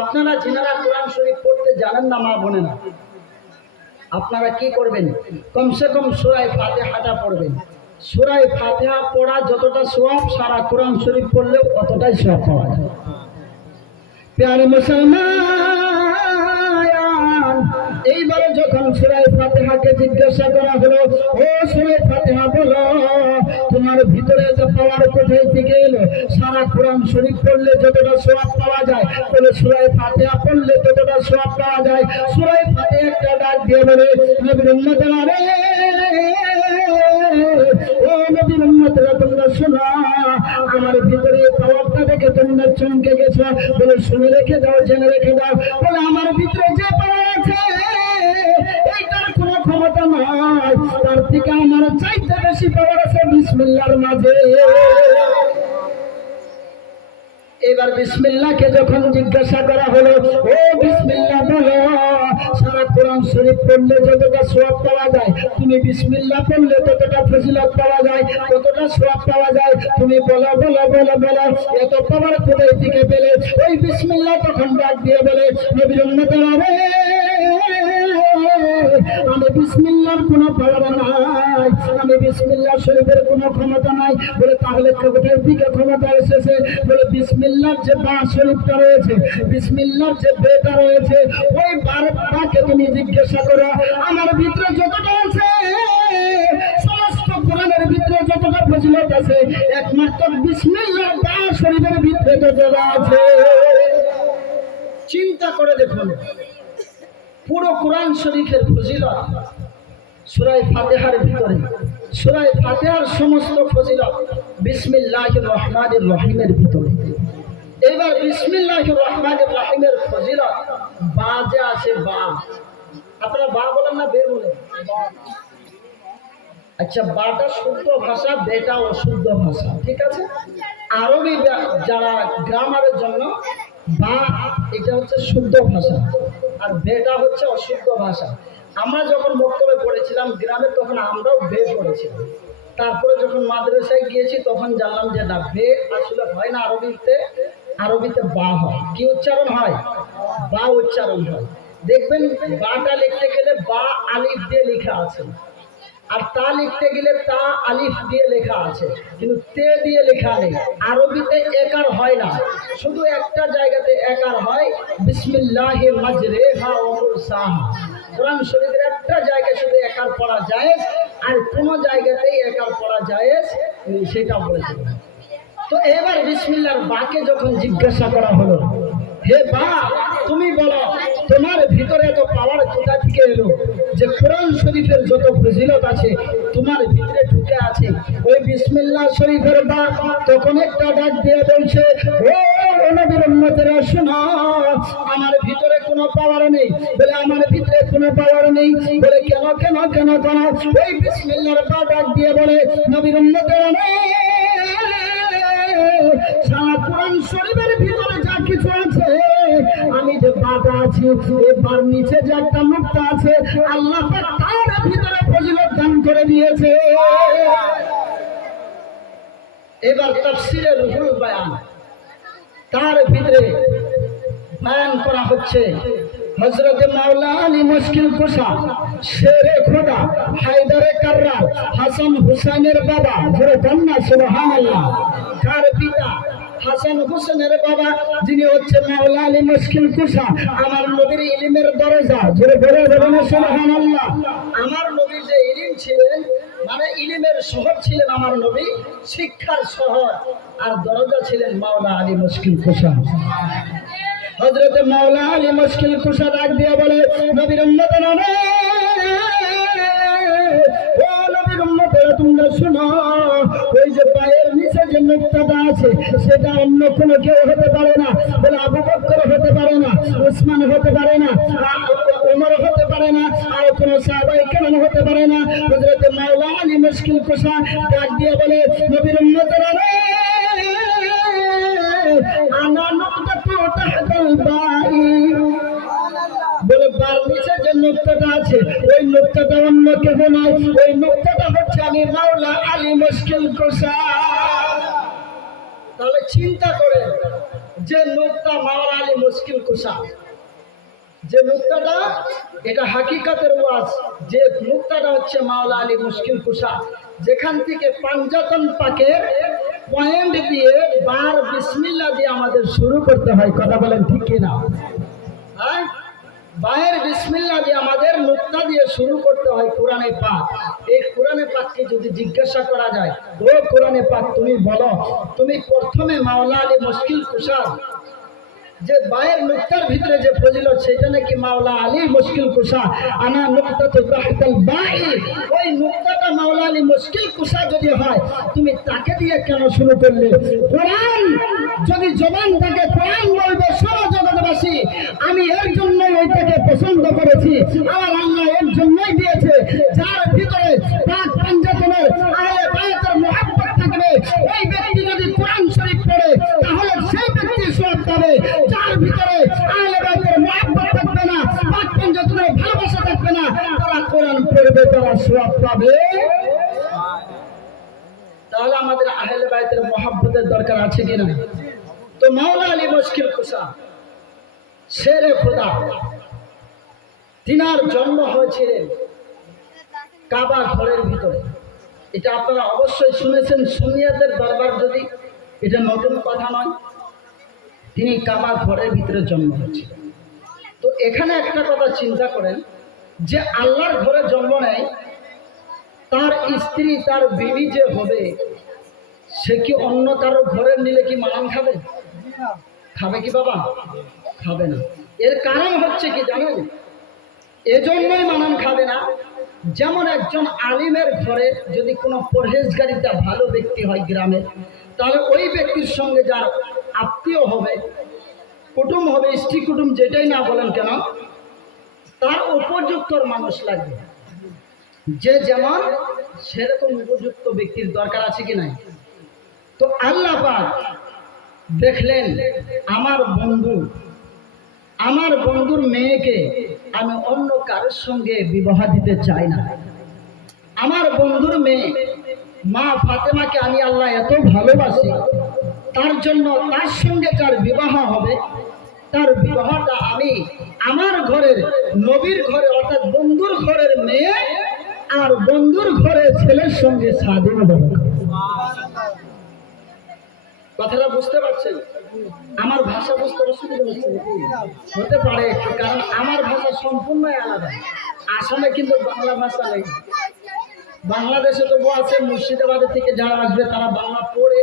আপনারা যারা কোরআন শরীফ পড়তে জানেন না মা বোনেরা, আপনারা কি করবেন? কমসে কম সূরা ফাতিহাটা পড়বেন। সূরা ফাতিহা পড়া যতটা সওয়াব, সারা কোরআন শরীফ পড়লেও অতটাই সওয়াব পাওয়া যায়। প্রিয় মুসলমান, এইবারে যখন সূরা ফাতিহাকে জিজ্ঞাসা করা হলো, ও সূরা ফাতিহা বলো, তোমার ভিতরে যে পাওয়ার পাওয়ার কোথায় থেকে এলো? সারা কোরআন শরীফ পড়লে যতটা সওয়াব পাওয়া যায়, বলে সূরা ফাতিহা পড়লে ততটা সওয়াব পাওয়া যায়। সূরা ফাতিহা একটা ডাক দিয়ে বলে, নবীর উম্মতেরা রে, ও নবীর উম্মতেরা তোমরা শোনো, আমার ভিতরে পাওয়ারটা দেখে তোমরা চমকে গেছো। বলে শুনে রেখে দাও, জেনে রেখে দাও। বলে আমার ভিতরে যে পাওয়ার আছে এইটার কোনো ক্ষমতা নাই, তার থেকে আমার চাইতে বেশি পাওয়ার আছে বিসমিল্লাহর মাঝে। এবার বিসমিল্লাহকে যখন জিজ্ঞাসা করা হলো, ও বিসমিল্লাহ বলো, সারা কোরআন শরীফ পড়লে যতটা সওয়াব পাওয়া যায়, তুমি বিসমিল্লাহ পড়লে ততটা ফজিলত পাওয়া যায়, ততটা সওয়াব পাওয়া যায়, তুমি বলো বলো বলো বলো, এত পাওয়ার কোথায় থেকে পেলে? ওই বিসমিল্লাহ তখন ডাক দিয়ে বলে, নবীর উম্মতেরা রে, আমি বিসমিল্লাহর কোনো পাওয়ার নাই, আমি বিসমিল্লাহ শরীফের কোনো ক্ষমতা নাই। বলে তাহলে কোথায় থেকে ক্ষমতা এসেছে? বলে বিসমিল্লাহর যে বা শরীফটা রয়েছে, বিসমিল্লাহর যে বেটা রয়েছে, ওই বারটাকে তুমি জিজ্ঞাসা করো। আমার ভিতরে যতটা আছে, সমস্ত কোরআনের ভিতরে যতটা ফজিলত আছে, একমাত্র বিসমিল্লাহর বা শরীফের ভিতরে যতটা আছে। চিন্তা করে দেখুন, পুরো কোরআন শরীফের ফজিলত সূরা ফাতিহার ভিতরে, সূরা ফাতিহার সমস্ত ফজিলত বিসমিল্লাহির রহমানির রহিমের ভিতরে। এবার বিসমিল্লাহির রহমানির রহিমের ফজিলত বা যে আছে, বা আপনারা বা বলেন না বে বলেন? আচ্ছা, বাটা শুদ্ধ ভাষা, বেটা অশুদ্ধ ভাষা, ঠিক আছে? আরবি যারা গ্রামারের জন্য বা এটা হচ্ছে শুদ্ধ ভাষা, আর বেটা হচ্ছে অশুদ্ধ ভাষা। আমরা যখন বক্তব্যে পড়েছিলাম গ্রামে, তখন আমরাও বে পড়েছিলাম। তারপরে যখন মাদ্রাসায় গিয়েছি তখন জানলাম যে না, বে আসলে হয় না, আরবিতে বা হয়। কি উচ্চারণ হয়? বা উচ্চারণ হয়। দেখবেন বাটা লিখতে গেলে বা আলিফ দিয়ে লেখা আছে, আর তা লিখতে গেলে তা আলিফ দিয়ে লেখা আছে, কিন্তু তে দিয়ে লেখা নেই। আরবিতে একার হয় না, শুধু একটা জায়গাতে একার হয়, বিসমিল্লাহি মাজরিহা ওয়া মুরসাহা। কোরআন শরীফের একটা জায়গায় শুধু একার পড়া জায়েজ, আর কোনো জায়গাতেই একার পড়া জায়েজ সেটা বলেছে। তো এবার বিসমিল্লাহর বাকে যখন জিজ্ঞাসা করা হলো, হে বা, তুমি বলো তোমার ভিতরে এত পাওয়ার কোথা থেকে এলো যে কোরআন শরীফের যত ফজিলত আছে তোমার ভিতরে ঢুকে আছে? ওই বিসমিল্লাহ শরীফের বা তখন একটা ডাক দিয়ে বলছে, ও নবীর উম্মতেরা শোনো, আমার ভিতরে কোনো পাওয়ার নেই। বলে আমার ভিতরে কোনো পাওয়ার নেই? বলে কেন কেন কেন কেন? ওই বিসমিল্লাহর বা ডাক দিয়ে বলে, নবীর উম্মতেরা নেই, সারা কোরআন শরীফের ভিতরে যা কিছু আছে, আমি যে বাটা আছি, এবার নিচে যে একটা নুকতা আছে, আল্লাহ পাক তার ভিতরে ফজিলত দান করে দিয়েছে। এবার তাফসীরে রুহুল বায়ান, তার ভিতরে বয়ান করা হচ্ছে হযরত মাওলা আলী মুশকিল কুশা, শেরে খোদা, হায়দারে কাররার, হাসান হুসাইনের বাবা, জোরে কন্যা সুবহানাল্লাহ, তার পিতা হাসান হোসেনের বাবা, যিনি হচ্ছে মাওলা আলী মুশকিল কুশা, আমার নবীর ইলমের দরজা, জোরে বলে দেবেন সুবহানাল্লাহ। আমার নবী যে ইলম ছিলেন, মানে ইলমের শহর ছিলেন আমার নবী, শিক্ষার শহর, আর দরজা ছিলেন মাওলা আলী মুশকিল কুশা। হযরত মাওলা আলী মুশকিল কুশা ডাক দিয়ে বলে, নবীর উম্মতেরা রে, ও নবীর উম্মতেরা তোমরা শোনো, ওই যে পায়ের নিচে যে নুকতাটা আছে, সেটা অন্য কোনো কেউ হতে পারে না। বলে আবু বকর হতে পারে না, উসমান হতে পারে না, ওমর হতে পারে না, আর কোনো সাহাবায়ে কেরাম হতে পারে না। হযরত মাওলা আলী মুশকিল কুশা ডাক দিয়ে বলে, নবীর উম্মতেরা রে, আনা নুকতাতু তাহতাল বাই। বলে বার নিচে যে নুকতাটা আছে, ওই নুকতাটা অন্য কেউ নয়, ওই নুকতাটা হচ্ছে আমি মাওলা আলী মুশকিল কুশা। তাহলে চিন্তা করে, যে নুকতা মাওলা আলী মুশকিল কুশা, যে নুকতাটা, এটা হাকিকাতের ওয়াজ, যে নুকতাটা হচ্ছে মাওলা আলী মুশকিল কুশা, যেখান থেকে পাঞ্জাতন পাকের পয়েন্ট দিয়ে বার বিসমিল্লাহ দিয়ে আমাদের শুরু করতে হয়। কথা বলেন ঠিক কিনা? হ্যাঁ, বায়ের বিসমিল্লাহ দিয়ে আমাদের নুক্তা দিয়ে শুরু করতে হয় কোরআনে পাক। এই কোরআনে পাককে যদি জিজ্ঞাসা করা যায়, ও কোরআনে পাক তুমি বলো, তুমি প্রথমে মাওলা আলী মুশকিল কুশা যে বায়ের নুক্তার ভিতরে যে ফজিলত সেটা নাকি মাওলা আলী মুশকিল কুশা, আনা নুক্তাতু তাহতাল বাই, ওই নুক্তাটা মাওলা আলী মুশকিল কুশা যদি হয় তুমি তাকে দিয়ে কেন শুরু করলে? কোরআন যদি জবান থাকে কোরআন বলবে সারা জগৎবাসী আমি এর জন্যই ওইটাকে পছন্দ করেছি, আমার আল্লাহ এর জন্যই দিয়েছে, যার ভিতরে পাক পাঞ্জাতনের আহলে বায়াতের মুহাব্বত থাকবে ওই ব্যক্তি যদি কোরআন শরীফ পড়ে তাহলে সেই ব্যক্তি সওয়াব পাবে। যার ভিতরে আহলে বায়াতের মুহাব্বত থাকবে না, পাক পাঞ্জাতনের ভালোবাসা থাকবে না, তারা কোরআন পড়বে তারা সওয়াব পাবে। তাহলে আমাদের আহলে বায়াতের মুহাব্বতের দরকার আছে কি না? তো মাওলা আলী মুশকিল কুশা শেরে খোদা, তিনার জন্ম হয়েছিলেন কাবা ঘরের ভিতরে। এটা আপনারা অবশ্যই শুনেছেন, সুন্নিয়াদের দরবার যদি, এটা নতুন কথা নয়। তিনি কাবা ঘরের ভিতরে জন্ম হয়েছিলেন। তো এখানে একটা কথা চিন্তা করেন, যে আল্লাহর ঘরে জন্ম নেয়, তার স্ত্রী তার বিবি যে হবে সে কি অন্য কারোর ঘরে নিলে কি মালান খাবে? খাবে কি বাবা? খাবে না। এর কারণ হচ্ছে কি জানেন? এজন্যই মানান খাবে না, যেমন একজন আলিমের ঘরে যদি কোনো পরহেজগারিতা ভালো ব্যক্তি হয় গ্রামের, তাহলে ওই ব্যক্তির সঙ্গে যার আত্মীয় হবে, কুটুম হবে, স্ত্রী কুটুম যেটাই না বলেন কেন, তার উপযুক্ত মানুষ লাগবে। যে যেমন সেরকম উপযুক্ত ব্যক্তির দরকার আছে কি নাই? তো আল্লাহ পাক দেখলেন আমার বন্ধুর মেয়েকে আমি অন্য কারোর সঙ্গে বিবাহ দিতে চাই না। আমার বন্ধুর মেয়ে মা ফাতেমাকে আমি আল্লাহ এত ভালোবাসি, তার জন্য তার সঙ্গে যার বিবাহ হবে তার বিবাহটা আমি আমার ঘরের নবীর ঘরে অর্থাৎ বন্ধুর ঘরের মেয়ে আর বন্ধুর ঘরের ছেলের সঙ্গে স্বাধীন দেব। কথাটা বুঝতে পারছেন? আমার ভাষা বুঝতে অসুবিধা হচ্ছে হতে পারে, কারণ আমার ভাষা সম্পূর্ণই আলাদা। আসামে কিন্তু বাংলা ভাষা নেই। বাংলাদেশে তবু আছে, মুর্শিদাবাদের থেকে যারা আসবে তারা বাংলা পড়ে,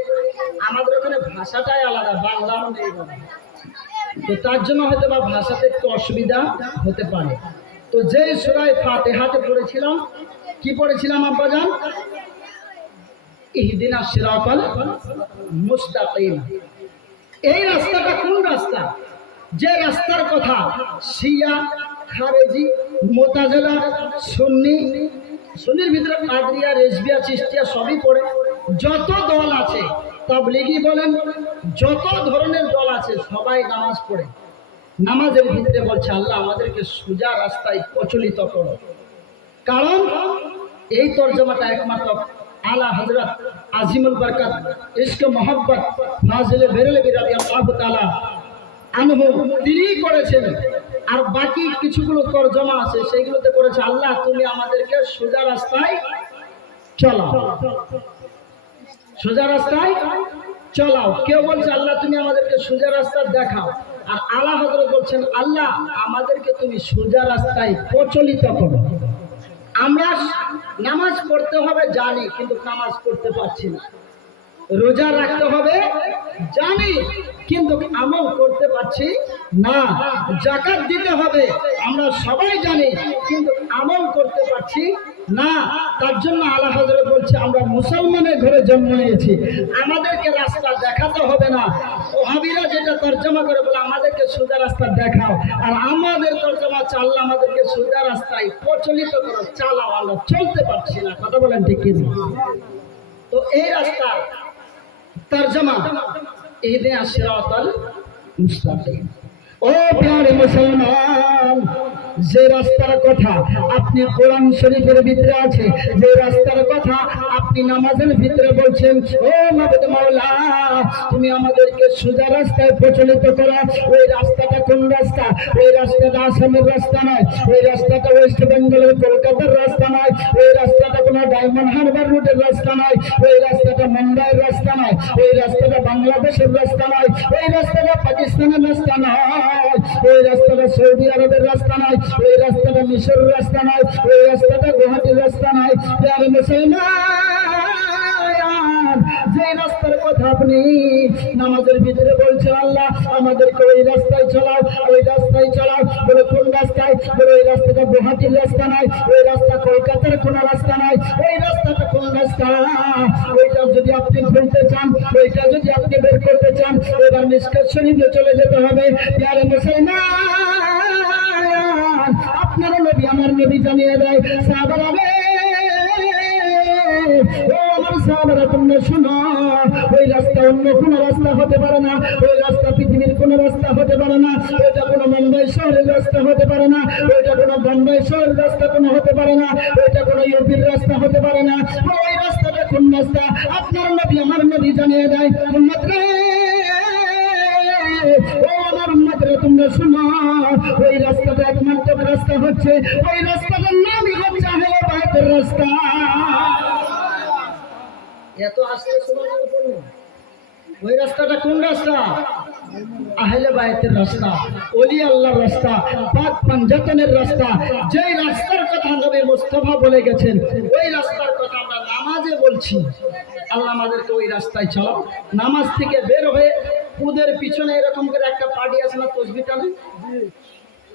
আমাদের ওখানে ভাষাটাই আলাদা, বাংলাও নেই। তো তার জন্য হয়তো বা ভাষাতে একটু অসুবিধা হতে পারে। তো যে সূরা ফাতিহাতে পড়েছিলাম, কি পড়েছিলাম আব্বাজান? ইহদিনাস সিরাতাল মুস্তাকিম। এই রাস্তাটা কোন রাস্তা? যে রাস্তার কথা শিয়া, খারেজি, মুতাজিলা, সুন্নির ভিতরে কাদরিয়া, রেজবিয়া, চিশতিয়া সবই পড়ে। যত দল আছে, তাবলিগি বলেন, যত ধরনের দল আছে সবাই নামাজ পড়ে। নামাজের ভিতরে বলছে আল্লাহ আমাদেরকে সোজা রাস্তায় প্রচলিত করো। কারণ এই তরজমাটা একমাত্র আলা হযরত আজিমুল বরকত ইশক মোহাম্মত ফাজিলে বেরেলভী রাদিয়াল্লাহু তাআলা আনহু তিনি করেছেন। আর বাকি কিছুগুলো তরজমা আছে সেইগুলোতে করেছে আল্লাহ তুমি আমাদেরকে সোজা রাস্তায় চালাও, সোজা রাস্তায় চালাও। কেউ বলছে আল্লাহ তুমি আমাদেরকে সোজা রাস্তা দেখাও, আর আলা হযরত বলছেন আল্লাহ আমাদেরকে তুমি সোজা রাস্তায় প্রচলিত করো। আমরা নামাজ পড়তে হবে জানি, কিন্তু নামাজ পড়তে পারছি না। রোজা রাখতে হবে জানি, কিন্তু আমল করতে পারছি না। যাকাত দিতে হবে আমরা সবাই জানি, কিন্তু আমল করতে পারছি না। তার জন্য আলা হযরত বলছে আমরা মুসলমানের ঘরে জন্ম নিয়েছি, আমাদেরকে রাস্তা দেখাতে হবে না। ওহাবীরা যেটা তরজমা করে বলে আমাদেরকে সোজা রাস্তা দেখাও, আর আমাদের তরজমা আল্লাহ আমাদেরকে সোজা রাস্তায় প্রচলিত করো, চালাও। আমরা চলতে পারছি না। কথা বলেন ঠিক কি? তো এই রাস্তা তরজমা ইহদিনাস সিরাতাল মুস্তাকিম। ও প্রিয় মুসলমান, যে রাস্তার কথা আপনি কোরআন শরীফের ভিতরে আছে, যে রাস্তার কথা আপনি নামাজের ভিতরে বলছেন, ও মাবুদ মাওলা তুমি আমাদেরকে সোজা রাস্তায় প্রচলিত করো, ওই রাস্তাটা কোন রাস্তা? ওই রাস্তাটা আসামের রাস্তা নয়, ওই রাস্তাটা ওয়েস্ট বেঙ্গলের কলকাতার রাস্তা নয়, ওই রাস্তাটা কোনো ডায়মন্ড হারবার রুটের রাস্তা নয়, ওই রাস্তাটা মুম্বাইয়ের রাস্তা নয়, ওই রাস্তাটা বাংলাদেশের রাস্তা নয়, ওই রাস্তাটা পাকিস্তানের রাস্তা নয়, নয়, ওই রাস্তাটা সৌদি আরবের রাস্তা নয়, ওই রাস্তাটা মিশরের রাস্তা নয়, ওই রাস্তাটা গুয়াহাটির রাস্তা নয়। প্রিয় মুসলমান, যে রাস্তার কথা আপনি নামাজের ভিতরে বলছেন আল্লাহ আমাদেরকে ওই রাস্তায় চলাও, ওই রাস্তায় চলাও, বলে কোন রাস্তায়? বলে ওই রাস্তাটা গুয়াহাটির রাস্তা নয়, ওই রাস্তা কলকাতার কোন রাস্তা নয়, ওই রাস্তাটা কোন রাস্তা? ওইটা যদি আপনি খুলতে চান, ওইটা যদি আপনি বের করতে চান, এবার মিশকাত শরীফে চলে যেতে হবে। প্রিয় মুসলমান, আপনার নবী আমার নবী জানিয়ে দেয়, সাহাবারা রে, ও আমার সাহাবারা তোমরা শোনো, ওই রাস্তা অন্য কোনো রাস্তা হতে পারে না, ওই রাস্তা পৃথিবীর কোনো রাস্তা হতে পারে না, ওইটা কোনো মুম্বাই শহরের রাস্তা হতে পারে না, ওইটা কোনো বোম্বাই শহরের রাস্তা কোনো হতে পারে না, ওইটা কোনো ইউপির রাস্তা হতে পারে না। ওই রাস্তাটা কোন রাস্তা? আপনার নবী আমার নবী জানিয়ে দেয়, উম্মত রে, ও আমার উম্মতরা তোমরা শোনো, ওই রাস্তাটা একমাত্র রাস্তা হচ্ছে, ওই রাস্তাটার নামই হচ্ছে আহলে বাইতের রাস্তা। এত আসলে শোনা পড়লো, ওই রাস্তাটা কোন রাস্তা? আহলে বাইতের রাস্তা, ওলি আল্লাহর রাস্তা, পাক পাঞ্জাতনের রাস্তা। যেই রাস্তার কথা নবী মুস্তাফা বলে গেছেন, ওই রাস্তার কথা আমরা নামাজে বলছি। আল্লাহ আমাদেরকে ওই রাস্তায় চলো। নামাজ থেকে বের হয়ে পুদের পিছনে এরকম করে একটা পার্টি আছে না, তসবি টানে,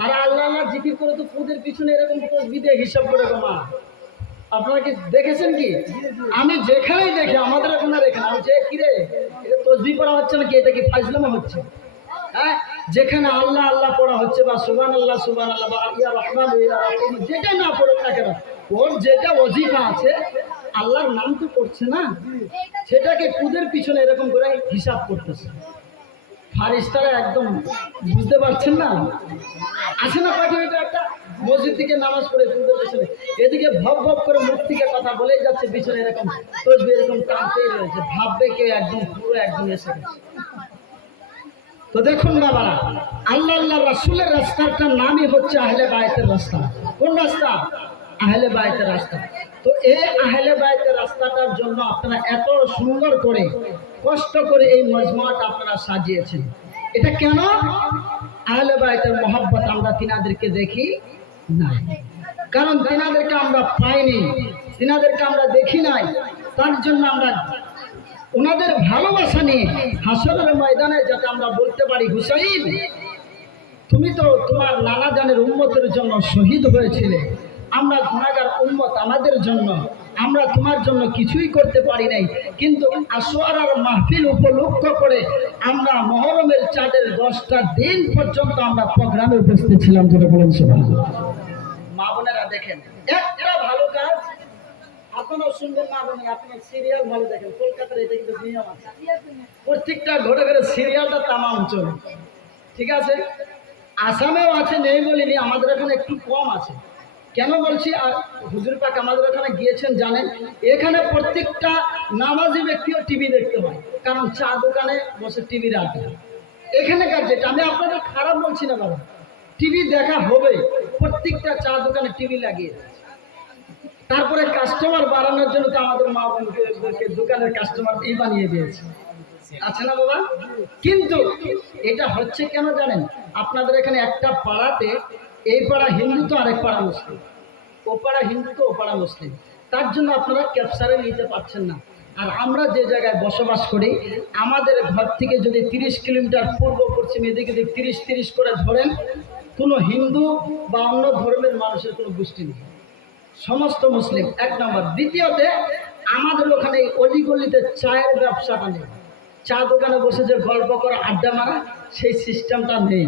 আর আল্লাহ আল্লাহ জিকির করে তো পুদের পিছনে এরকম তসবি দিয়ে হিসাব করে মা। আপনারা কি দেখেছেন কি? আমি যেখানেই দেখি আমাদের এখানে রেখে আমি যে কিরে এটা তসবি পড়া হচ্ছে নাকি, এটা কি ফাজলামো হচ্ছে? হ্যাঁ, যেখানে আল্লাহ আল্লাহ পড়া হচ্ছে বা সুবহানাল্লাহ সুবহানাল্লাহ বা ইয়া রহমান ইয়া রহিম, যেটা না পড়ুক না কেন, ওর যেটা ওজিফা আছে আল্লাহর নাম তো করছে না, সেটাকে কুদের পিছনে এরকম করে হিসাব করতেছে। ফারিস্তারা একদম বুঝতে পারছেন না, আসে না পাখি ওইটা একটা মসজিদ থেকে নামাজ পড়ে কুদের পিছনে, এদিকে ভব ভব করে মুখ থেকে কথা বলেই যাচ্ছে, পিছনে এরকম তসবি এরকম টানতেই রয়েছে, ভাববে কে একদম পুরো একদম এসে গেছে। তো দেখুন বাবারা, আল্লাহ আল্লাহ রাসূলের রাস্তাটার নামই হচ্ছে আহলে বাইতের রাস্তা। কোন রাস্তা? আহলে বাইতের রাস্তা। তো এই আহলে বাইতের রাস্তাটার জন্য আপনারা এত সুন্দর করে কষ্ট করে এই মজমাটা আপনারা সাজিয়েছেন। এটা কেন? আহলে বাইতের মহব্বত আমরা তিনাদেরকে দেখি নাই, কারণ তিনাদেরকে আমরা পাইনি, তিনাদেরকে আমরা দেখি নাই, তার জন্য আমরা ওনাদের ভালোবাসা নিয়ে হাসরের ময়দানে যাতে আমরা বলতে পারি, হুসাইন তুমি তো তোমার নানা জানের উম্মতের জন্য শহীদ হয়েছিলে, আমরা গুনাহগার উম্মত, আমাদের জন্য আমরা তোমার জন্য কিছুই করতে পারি নাই, কিন্তু আশুরার মাহফিল উপলক্ষ করে আমরা মুহররমের চাঁদের 10টা দিন পর্যন্ত আমরা প্রোগ্রামে উপস্থিত ছিলাম। যেটা বলেন সুবহানাল্লাহ। মা বোনেরা দেখেন, একটা ভালো কাজ আপনারাও শুনবেন, মা বোনেরা আপনার সিরিয়াল ভালো দেখেন, কলকাতার এটা কিন্তু নিয়ম আছে, প্রত্যেকটা ঘরে ঘরে সিরিয়ালটা তামাম চলে, ঠিক আছে? আসামেও আছে, নেই বলিনি, আমাদের এখানে একটু কম আছে। কেন বলছি? আর হুজুর পাক আমাদের এখানে গিয়েছেন জানেন, এখানে প্রত্যেকটা নামাজি ব্যক্তিও টিভি দেখতে পায়, কারণ চা দোকানে বসে টিভি রাখে। এখানেকার যেটা, আমি আপনাদের খারাপ বলছি না বাবা, টিভি দেখা হবে, প্রত্যেকটা চা দোকানে টিভি লাগিয়ে। তারপরে কাস্টমার বাড়ানোর জন্য তো আমাদের মা বোনকে দোকানের কাস্টমার বানিয়ে দিয়েছে, আছে না বাবা? কিন্তু এটা হচ্ছে কেন জানেন? আপনাদের এখানে একটা পাড়াতে, এই পাড়া হিন্দু তো আরেক পাড়া মুসলিম, ও পাড়া হিন্দু তো ও পাড়া মুসলিম, তার জন্য আপনারা ক্যাপচারে নিতে পারছেন না। আর আমরা যে জায়গায় বসবাস করি, আমাদের ঘর থেকে যদি 30 কিলোমিটার পূর্ব পশ্চিম এদিকে 30 করে ধরেন, কোনো হিন্দু বা অন্য ধর্মের মানুষের কোনো গোষ্ঠী নেই, সমস্ত মুসলিম, এক নম্বর। দ্বিতীয়তে, আমাদের ওখানে অলিগলিতে চায়ের ব্যবসাটা নেই, চা দোকানে বসে যে গল্প করে আড্ডা মারা, সেই সিস্টেমটা নেই,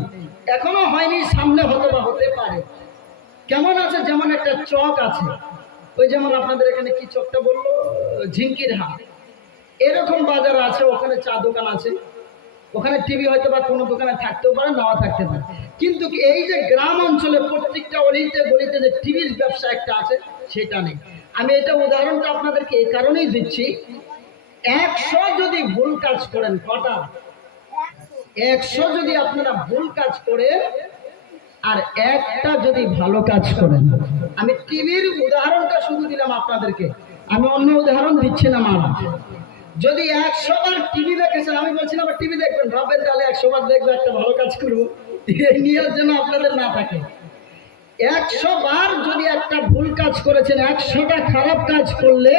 এখনো হয়নি, সামনে হতে বা হতে পারে। কেমন আছে? যেমন একটা চক আছে, ওই যেমন আপনাদের এখানে কি চকটা বললো, ঝিঙ্কির হাট, এরকম বাজার আছে, ওখানে চা দোকান আছে, ওখানে টিভি হয়তো বা কোনো দোকানে থাকতেও পারে, নাও থাকতে পারে, কিন্তু এই যে গ্রাম অঞ্চলে প্রত্যেকটা অলিতে গলিতে যে টিভির ব্যবসা একটা আছে, সেটা নেই। আমি এটা উদাহরণটা আপনাদেরকে এই কারণেই দিচ্ছি, 100 যদি ভুল কাজ করেন, কটা? 100 যদি আপনারা ভুল কাজ করেন আর একটা যদি ভালো কাজ করেন, আমি টিভির উদাহরণটা শুধু দিলাম আপনাদেরকে, আমি অন্য উদাহরণ দিচ্ছি না। মারা যদি 100 বার টিভি দেখেছেন, আমি বলছি না আবার টিভি দেখবেন, ভাববেন তাহলে 100 বার দেখবো একটা ভালো কাজ করবো, এই নিয়ত যেন আপনাদের না থাকে। 100 বার যদি একটা ভুল কাজ করেছেন, 100টা খারাপ কাজ করলে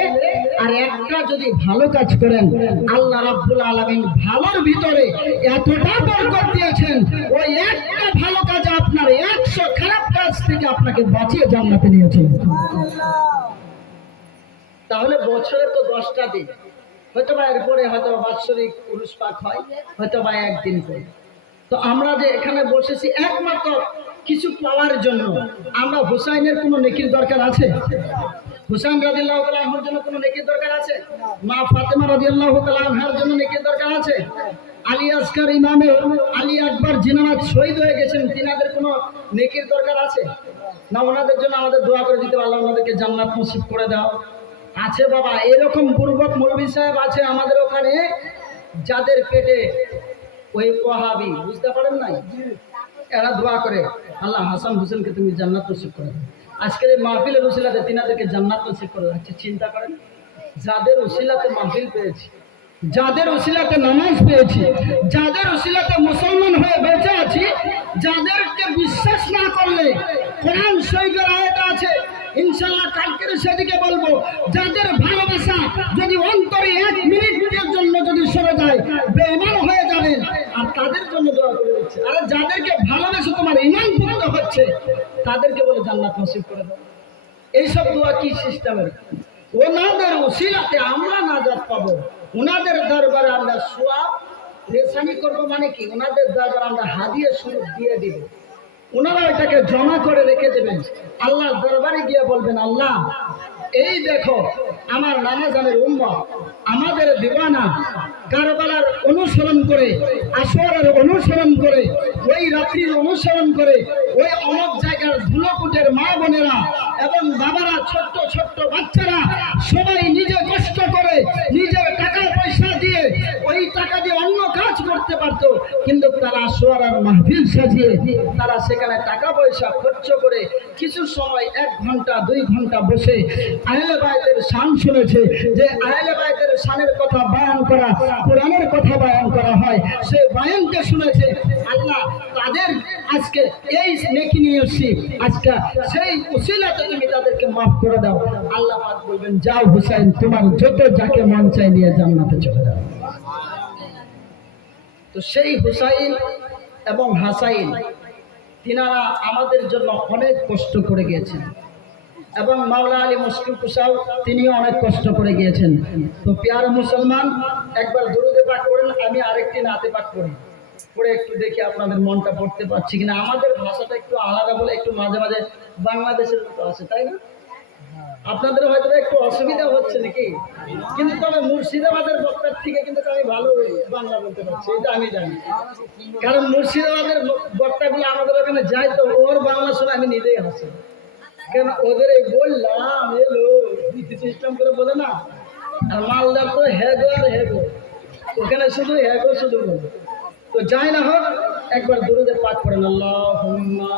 আর একটা যদি ভালো কাজ করেন, আল্লাহ রাব্বুল আলামিন ভালোর ভিতরে এতটা বরকত দিয়েছেন, ওই একটা ভালো কাজে আপনার 100 খারাপ কাজ থেকে আপনাকে বাঁচিয়ে জান্নাতে নিয়েছেন। তাহলে বছরে তো 10টা দিন, হয়তো বা এরপরে হয়তো বাৎসরিক উরুস পাক হয়, হয়তো বা একদিন করে। তো আমরা যে এখানে বসেছি একমাত্র কিছু পাওয়ার জন্য। আমরা হুসাইনের কোনো নেকির দরকার আছে? হুসাইন রাদিয়াল্লাহু তাআলা আনহুর জন্য কোনো নেকির দরকার আছে? মা ফাতেমা রাদিয়াল্লাহু তাআলা আনহার জন্য নেকির দরকার আছে? আলী আসকার ইমামে আলী আকবর যিনারা শহীদ হয়ে গেছেন, তিনাদের কোনো নেকির দরকার আছে না? ওনাদের জন্য আমাদের দোয়া করে দিতে, আল্লাহ ওনাদেরকে জান্নাত নসিব করে দাও। আছে বাবা, এরকম বুর্বক মৌলভী সাহেব আছে আমাদের ওখানে, যাদের পেটে ওই ওয়াহাবি, বুঝতে পারেন নাই, এরা দোয়া করে আল্লাহ হাসান হোসেনকে তুমি জান্নাত নসিব করে দাও। আজকের এই মাহফিলের উসিলাতে তিনাদেরকে জান্নাত নসিব করে যাচ্ছে। চিন্তা করেন, যাদের উসিলাতে মাহফিল পেয়েছি, যাদের উসিলাতে নামাজ পেয়েছি, যাদের উসিলাতে মুসলমান হয়ে বেঁচে আছি, যাদেরকে বিশ্বাস না করলে কোরআন শরীফের আয়াত আছে, ইনশাআল্লাহ কালকের সেদিকে বলবো, যাদের ভালোবাসা যদি অন্তরে 1 মিনিটের জন্য যদি সরে যায়, বেঈমান হয়ে যাবেন। আর তাদের জন্য দোয়া করে দিচ্ছে, আর যাদেরকে ভালোবেসে তোমার ঈমান পূর্ণ হচ্ছে, তাদেরকে বলে জান্নাত নসিব করে দাও। এইসব দোয়া কি সিস্টেমের? ওনাদের উসিলাতে আমরা নাজাত পাবো, ওনাদের দরবারে আমরা সওয়াব রেসানি করবো। মানে কি, ওনাদের দরবারে আমরা হাদিয়া স্বরূপ দিয়ে দিব, ওনারা এটাকে জমা করে রেখে দেবেন। আল্লাহর দরবারে গিয়ে বলবেন, আল্লাহ এই দেখো আমার নানা জানের উম্মত, আমাদের দিওয়ানা কারবালার অনুসরণ করে, আসরের অনুসরণ করে, ওই রাত্রির অনুসরণ করে, ওই অমুক জায়গার ধুলোকুটের মা বোনেরা এবং বাবারা, ছোট্ট ছোট্ট বাচ্চারা সবাই নিজে কষ্ট করে নিজের টাকা পয়সা দিয়ে, ওই টাকা দিয়ে অন্য কাজ করতে পারত, কিন্তু তারা আসর আর মাহফিল সাজিয়ে তারা সেখানে টাকা পয়সা খরচ করে কিছু সময় 1 ঘন্টা 2 ঘন্টা বসে আহলে বায়তের শান শুনেছে। যে আহলে বায়তের শানের কথা বয়ান করা, কোরআনের কথা বয়ান করা হয়, সেই বয়ানকে শুনেছে। আল্লাহ তাদের আজকে এই নেকি নিয়ে এসেছি, আজকে সেই উসিলাতে তুমি তাদেরকে মাফ করে দাও। আল্লাহ পাক বলবেন, যাও হুসাইন, তোমার যত যাকে মন চাই নিয়ে জান্নাতে চলে যাও। তো সেই হুসাইন এবং হাসাইন তিনারা আমাদের জন্য অনেক কষ্ট করে গিয়েছেন, এবং মাওলা আলী মুশকিল কুশাও তিনিও অনেক কষ্ট করে গিয়েছেন। তো প্রিয় মুসলমান, একবার দুরূদে পাঠ করেন, আমি আরেকটি নাতে পাঠ করি, পড়ে একটু দেখি আপনাদের মনটা পড়তে পারছি কিনা। আমাদের ভাষাটা একটু আলাদা বলে একটু মাঝে মাঝে বাংলাদেশের মতো আছে, তাই না? আপনাদের হয়তো একটু অসুবিধা হচ্ছে নাকি, কিন্তু তবে মুর্শিদাবাদের বক্তার থেকে কিন্তু আমি ভালো বাংলা বলতে পারছি, এটা আমি জানি। কারণ মুর্শিদাবাদের বক্তাগুলো আমাদের ওখানে যায়, তো ওর বাংলা শুনে আমি নিজেই হাসি। কেন ওদের এই বললাম এলো সিস্টেম করে বলে না, আর মালদার তো হেগো আর হেগো, ওখানে শুধু হেগো শুধু বলে। তো যাই না হোক, একবার দুরূদে পাঠ করেন, আল্লাহুম্মা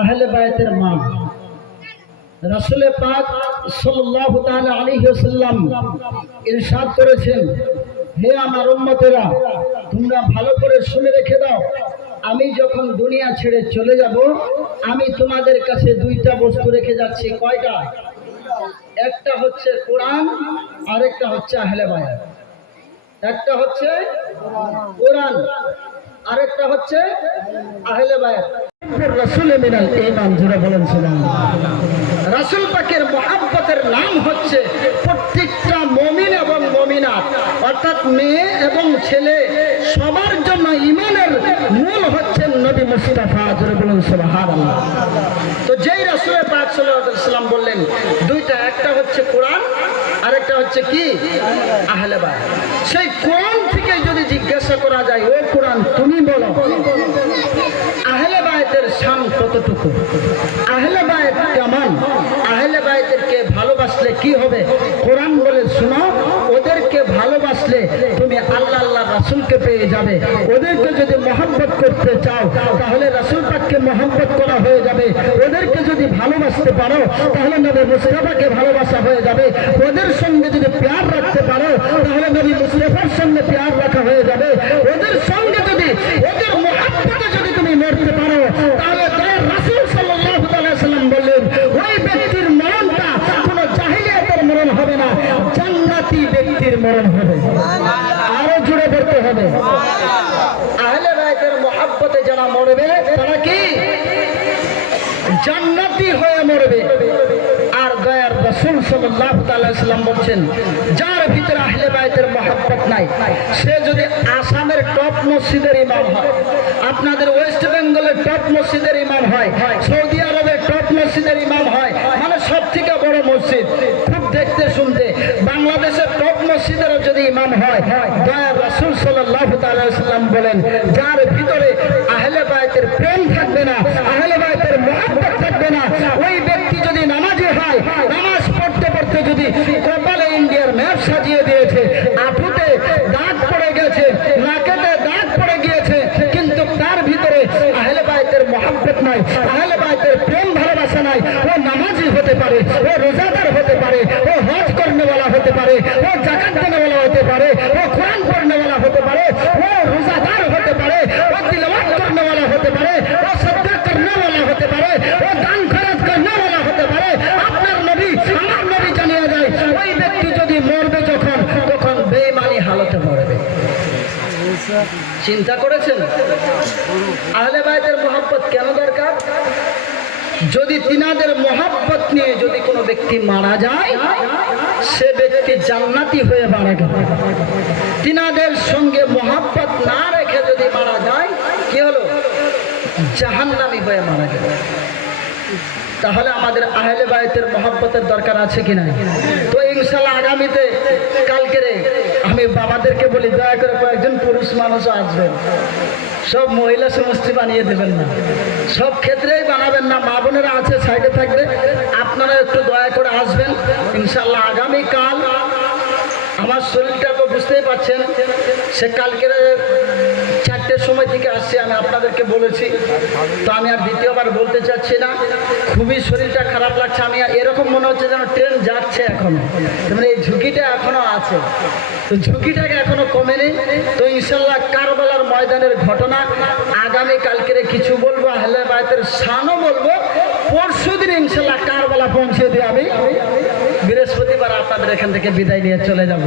আহলে বায়তের মা রাসূল পাক সাল্লাল্লাহু তাআলা আলাইহি ওয়াসাল্লাম ইরশাদ করেছেন, হে আমার উম্মতেরা, তোমরা ভালো করে শুনে রেখে দাও, আমি যখন দুনিয়া ছেড়ে চলে যাব, আমি তোমাদের কাছে 2টা বস্তু রেখে যাচ্ছি। কয়টা? একটা হচ্ছে কোরআন, আরেকটা হচ্ছে আহলে বায়াত। একটা হচ্ছে কোরআন, আরেকটা হচ্ছে আহলে বায়াত। রাসূল মিনাল ঈমান, যারা বলেন সুবহানাল্লাহ। রাসূল পাকের মহব্বতের নাম হচ্ছে প্রত্যেকটা মুমিন এবং মুমিনাত, অর্থাৎ মেয়ে এবং ছেলে সবার জন্য ঈমানের মূল হচ্ছেন নবী মুস্তাফা, যারা বলেন সুবহানাল্লাহ। তো যেই রাসূল পাক সাল্লাল্লাহু আলাইহি ওয়াসাল্লাম বললেন 2টা, একটা হচ্ছে কোরআন, আরেকটা হচ্ছে কি? আহলে বায়াত। সেই কোরআন থেকে যদি জিজ্ঞাসা করা যায়, ও কোরআন তুমি বলো আহলে বায়াতের শান কতটুকু, আহলে বায়াত কেমন, আহলে বায়াতকে ভালোবাসলে কি হবে? কোরআন বলে শোনো, ওদেরকে ভালোবাসলে তুমি আল্লাহ আল্লাহ রাসূলকে পেয়ে যাবে। ওদেরকে যদি মহব্বত করতে চাও, তাহলে রাসূল পাককে মহব্বত করা হয়ে যাবে। ওদেরকে যদি ভালোবাসতে পারো, তাহলে নবী মুস্তাফাকে ভালোবাসা হয়ে যাবে। ওদের সঙ্গে যদি প্যার রাখতে পারো, তাহলে নবী মুস্তাফার সঙ্গে প্যার রাখা হয়ে যাবে। ওদের ব্যক্তি হয়ে মরবে। আর দয়ার রাসূল সাল্লাল্লাহু আলাইহি ওয়াসাল্লাম বলছেন, যার ভিতরে আহলে বায়তের মহব্বত নাই, সে যদি আসামের টপ মসজিদের ইমাম হয়, আপনাদের ওয়েস্ট বেঙ্গলের টপ মসজিদের ইমাম হয়, সৌদি আরবের টপ মসজিদের ইমাম হয়, মানে সব থেকে বড় মসজিদ, খুব দেখতে শুনতে, বাংলাদেশের টপ মসজিদেরও যদি ইমাম হয়, দয়ার রাসূল সাল্লাল্লাহু আলাইহি ওয়াসাল্লাম বলেন, যার ভিতরে আহলে বায়তের প্রেম থাকবে না, আহলে বায়তের মহব্বত থাকবে না, ওই ব্যক্তি যদি নামাজি হয়, নামাজ পড়তে পড়তে যদি কপালে ইন্ডিয়ার ম্যাপ সাজিয়ে দিয়েছে, আঁঠুতে দাগ পড়ে গেছে, নাকেতে দাগ পড়ে গিয়েছে, কিন্তু তার ভিতরে আহলে বায়তের মহব্বত নাই, আহলে বায়তের প্রেম ভালোবাসা নাই, ও নামাজি হতে পারে, ও রোজাদার হতে পারে, ও হজ করনেওয়ালা হতে পারে, ও যাকাত দেনেওয়ালা হতে পারে, ও কোরআন পড়নেওয়ালা হতে পারে, ও রোজাদার হতে পারে, ও তিলাওয়াত করনেওয়ালা হতে পারে, ও সাদকা করনেওয়ালা হতে পারে, ও দান খরচ করনেওয়ালা হতে পারে। আপনার নবী, আমার নবী জানিয়ে দেয়, ওই ব্যক্তি যদি মরবে যখন, তখন বেঈমানি হালতে মরবে। চিন্তা করেছেন আহলে বায়তের মহব্বত কেন দরকার? যদি তিনাদের মহব্বত নিয়ে যদি কোনো ব্যক্তি মারা যায়, সে ব্যক্তি জান্নাতি হয়ে মারা গেল। তিনাদের সঙ্গে মহব্বত না রেখে যদি মারা যায়, কি হলো? জাহান্নামী হয়ে মারা গেল। তাহলে আমাদের আহলে বায়তের মহব্বতের দরকার আছে কি না? তো ইনশাআল্লাহ আগামীতে কালকে আমি বাবাদেরকে বলি, দয়া করে কয়েকজন পুরুষ মানুষও আসবেন, সব মহিলা সমষ্টি বানিয়ে দেবেন না, সব ক্ষেত্রেই বানাবেন না, মা বোনেরা আছে সাইডে থাকবে, আপনারা একটু দয়া করে আসবেন ইনশাআল্লাহ। আগামীকাল আমার শরীরটা তো বুঝতেই পারছেন, সে কালকের 4টের সময় থেকে আসছে, আমি আপনাদেরকে বলেছি, তো আমি আর দ্বিতীয়বার বলতে চাচ্ছি না। খুবই শরীরটা খারাপ লাগছে, আমি এরকম মনে হচ্ছে যেন ট্রেন যাচ্ছে এখনো, মানে এই ঝুঁকিটা এখনো আছে, তো ঝুঁকিটাকে এখনো কমেনি। তো ইনশাল্লাহ কারবালার ময়দানের ঘটনা আগামী কালকের কিছু বলবো, আহলে বায়তের শানও বলবো, পরশুদিন ইনশাল্লাহ কারবালা পৌঁছে দিয়ে আমি বৃহস্পতিবার আপনাদের এখান থেকে বিদায় নিয়ে চলে যাব।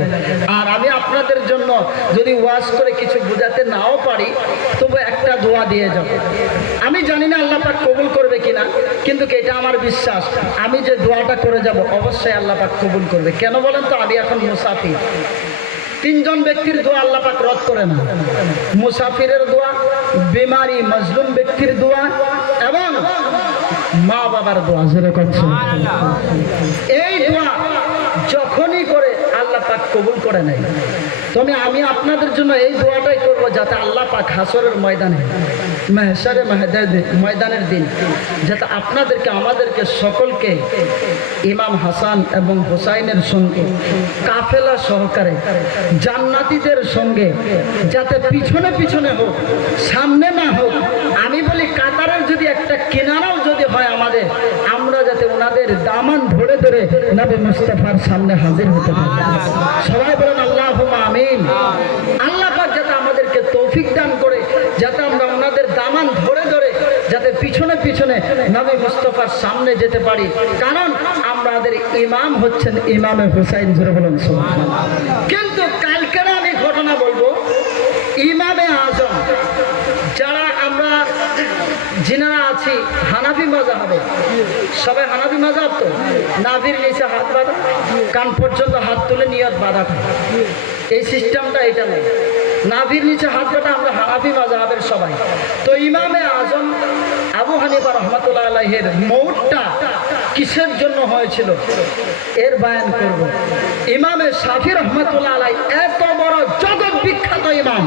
আর আমি আপনাদের জন্য যদি ওয়াজ করে কিছু বোঝাতে নাও পারি, তবু একটা দোয়া দিয়ে যাব। আমি জানি না আল্লাহ পাক কবুল করবে কিনা, কিন্তু এটা আমার বিশ্বাস, আমি যে দোয়াটা করে যাব অবশ্যই আল্লাহ পাক কবুল করবে। কেন বলেন তো? আমি এখন মুসাফির। 3 জন ব্যক্তির দোয়া আল্লাহ পাক রদ করে না, মুসাফিরের দোয়া, বিমারি মজলুম ব্যক্তির দোয়া, এবং মা বাবার দোয়া। যেরকম এই দোয়া যখনই করে আল্লাহ পাক কবুল করে নেয়। তবে আমি আপনাদের জন্য এই দোয়াটাই করব, যাতে আল্লাহ পাক হাসরের ময়দানে, মাহশারে ময়দানের দিন, যাতে আপনাদেরকে, আমাদেরকে সকলকে ইমাম হাসান এবং হোসাইনের সঙ্গে কাফেলা সহকারে জান্নাতীদের সঙ্গে, যাতে পিছনে পিছনে হোক, সামনে না হোক, আমি বলি কাতারের যদি একটা কিনারাও যদি হয় আমাদের, আমরা যাতে ওনাদের দামান ধরে ধরে নবী মুস্তাফার সামনে হাজির হতে পারি। সবাই বলেন আল্লাহুম্মা আমিন। আল্লাহ পাক যাতে আমাদেরকে তৌফিক দান করে, যাতে আমরা ওনাদের দামান ধরে ধরে যাতে পিছনে পিছনে নবী মুস্তাফার সামনে যেতে পারি, কারণ আমাদের ইমাম হচ্ছেন ইমামে হুসাইন। জোরে বলুন সুবহানাল্লাহ। কিন্তু কালকে আমি ঘটনা বলবো, ইমামে আজম যারা আমরা যিনারা আছি হানাফি মাযহাবে, সবাই হানাফি মাযহাব, তো নাভির নিচে হাত বাঁধা, কান পর্যন্ত হাত তুলে নিয়ত বাঁধা, এই সিস্টেমটা এটা নেই। নাভির নিচে হাত বাঁধা আমরা হানাফি মাযহাবের সবাই। তো ইমামে আজম আবু হানিফা রাহমাতুল্লাহ আলাইহির মওতটা কিসের জন্য হয়েছিল এর বয়ান করব। ইমামে শাফি রাহমাতুল্লাহ আলাইহি এত বড় জগৎ বিখ্যাত ইমাম,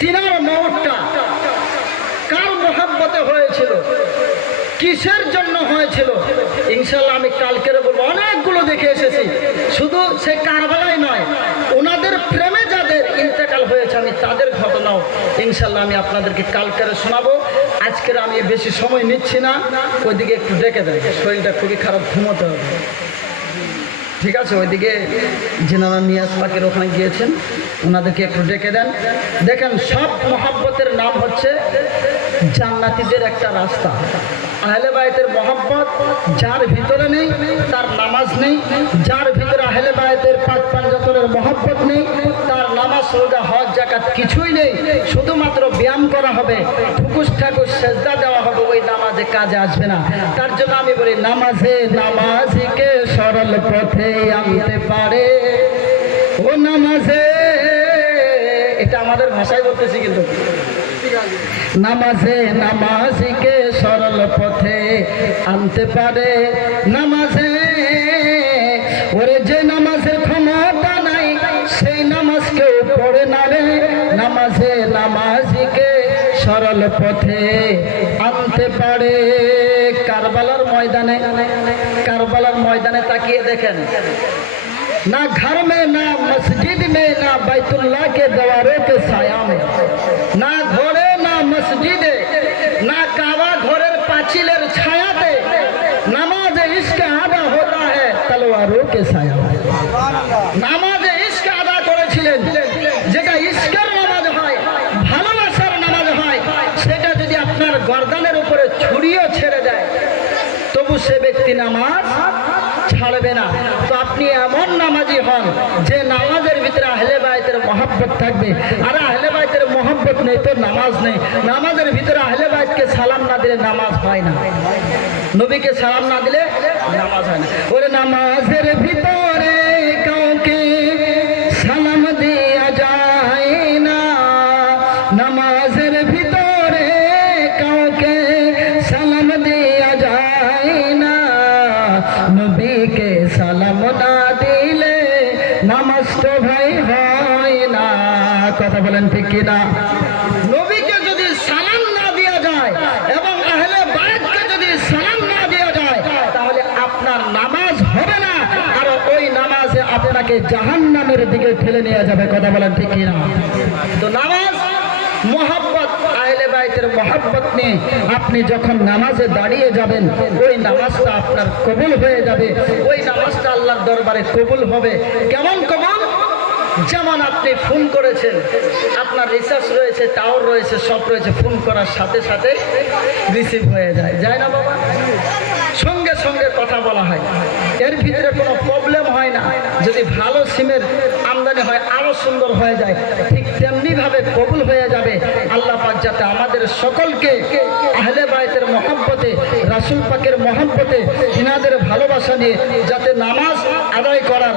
তিনার মওতটা কার মহব্বতে হয়েছিল, কিসের জন্য হয়েছিল, ইনশাআল্লাহ আমি কালকের বলবো। অনেকগুলো দেখে এসেছি, শুধু সে কারবালাই নয়, ওনাদের প্রেমে যাদের ইন্তেকাল হয়েছে আমি তাদের ঘটনাও ইনশাআল্লাহ আমি আপনাদেরকে কালকের শোনাবো। আজকের আমি বেশি সময় নিচ্ছি না, ওইদিকে একটু ডেকে দেয়, শরীরটা খুবই খারাপ, ঘুমোতে হবে। ঠিক আছে, ওইদিকে যেনারা নিয়াজ পাকের ওখানে গিয়েছেন ওনাদেরকে একটু ডেকে দেন। দেখেন, সব মহব্বতের নাম হচ্ছে জান্নাতীদের একটা রাস্তা। আহলে বায়তের মহব্বত যার ভিতরে নেই তার নামাজ নেই, যার ভিতরে আহলে বায়তের 5 পাঞ্জাতনের মহব্বত নেই তার নামাজ নামাজ রোজা হজ যাকাত কিছুই নেই, শুধুমাত্র ব্যায়াম করা হবে, ঠুকুস ঠাকুর সেজদা দেওয়া হবে, ওই নামাজে কাজে আসবে না। তার জন্য আমি বলি নামাজিকে সরল পথে আনতে পারে ও নামাজে, এটা আমাদের ভাষায় বলতেছি, কিন্তু নামাজিকে সরল পথে আনতে পারে নামাজে। ওরে যে নামাজের ক্ষমতা নাই সেই নামাজ কেউ পড়ে না রে, নামাজিকে সরল পথে আনতে পারে। কারবালার ময়দানে তাকিয়ে দেখেন, ना घर में ना मस्जिद में ना बैतुल्लाह के दीवारों के साया में, ना घोड़े ना मस्जिदे ना काबा घोड़ेर पाचिलेर छायाते नमाज इश्क आदा होता है तलवारों के साया में। नामाज इश्क आदा করেছিলেন, যেটা ইশকের নামাজ হয়, ভালোবাসার নামাজ হয়, সেটা যদি আপনার গর্দানের উপরে ছুরিও ছেড়ে দেয় তবু সে ব্যক্তি নামাজ ছাড়বে না। তো আপনি এমন নামাজি হন যে নামাজের ভিতরে আহলে বায়তের মহব্বত থাকবে। আর আহলে বায়তের মহব্বত নেই তো নামাজ নেই। নামাজের ভিতরে আহলে বায়তকে সালাম না দিলে নামাজ হয় না, নবীকে সালাম না দিলে নামাজ হয় না। ওরে নামাজের ভিতরে কাউকে সালাম দেয়া যায় না, নামাজের ভিতরে কাউকে সালাম দেয়া যায় না, নবীকে সালাম না দিলে নামাজ তো ভাই হয় না। কথা বলেন ঠিক কিনা? নবীকে যদি সালাম না দেওয়া যায় এবং আহলে বায়তকে যদি সালাম না দেওয়া যায় তাহলে আপনার নামাজ হবে না, আর ওই নামাজে আপনাকে জাহান্নামের দিকে ঠেলে নিয়ে যাবে। কথা বলেন ঠিক কিনা? তো নামাজ মোহাব্বত, আহলে বায়তের মোহাব্বত নিয়ে আপনি যখন নামাজে দাঁড়িয়ে যাবেন ওই নামাজটা আপনার কবুল হয়ে যাবে, ওই নামাজটা আল্লাহর দরবারে কবুল হবে। কেমন কবুল? যেমন আপনি ফোন করেছেন, আপনার রিচার্জ রয়েছে, টাওয়ার রয়েছে, সব রয়েছে, ফোন করার সাথে সাথে রিসিভ হয়ে যায়, যায় না বাবা? সঙ্গে সঙ্গে কথা বলা হয়, এর ভিতরে কোনো প্রবলেম হয় না। যদি ভালো সিমের আমদানি হয় আরো সুন্দর হয়ে যায়। ঠিক তেমনি ভাবে কবুল হয়ে যাবে। আল্লাহ পাক যাতে আমাদের সকলকে আহলে বায়তের মহব্বতে, রাসূল পাকের মহব্বতে, ইনাদের ভালোবাসা নিয়ে যাতে নামাজ আদায় করার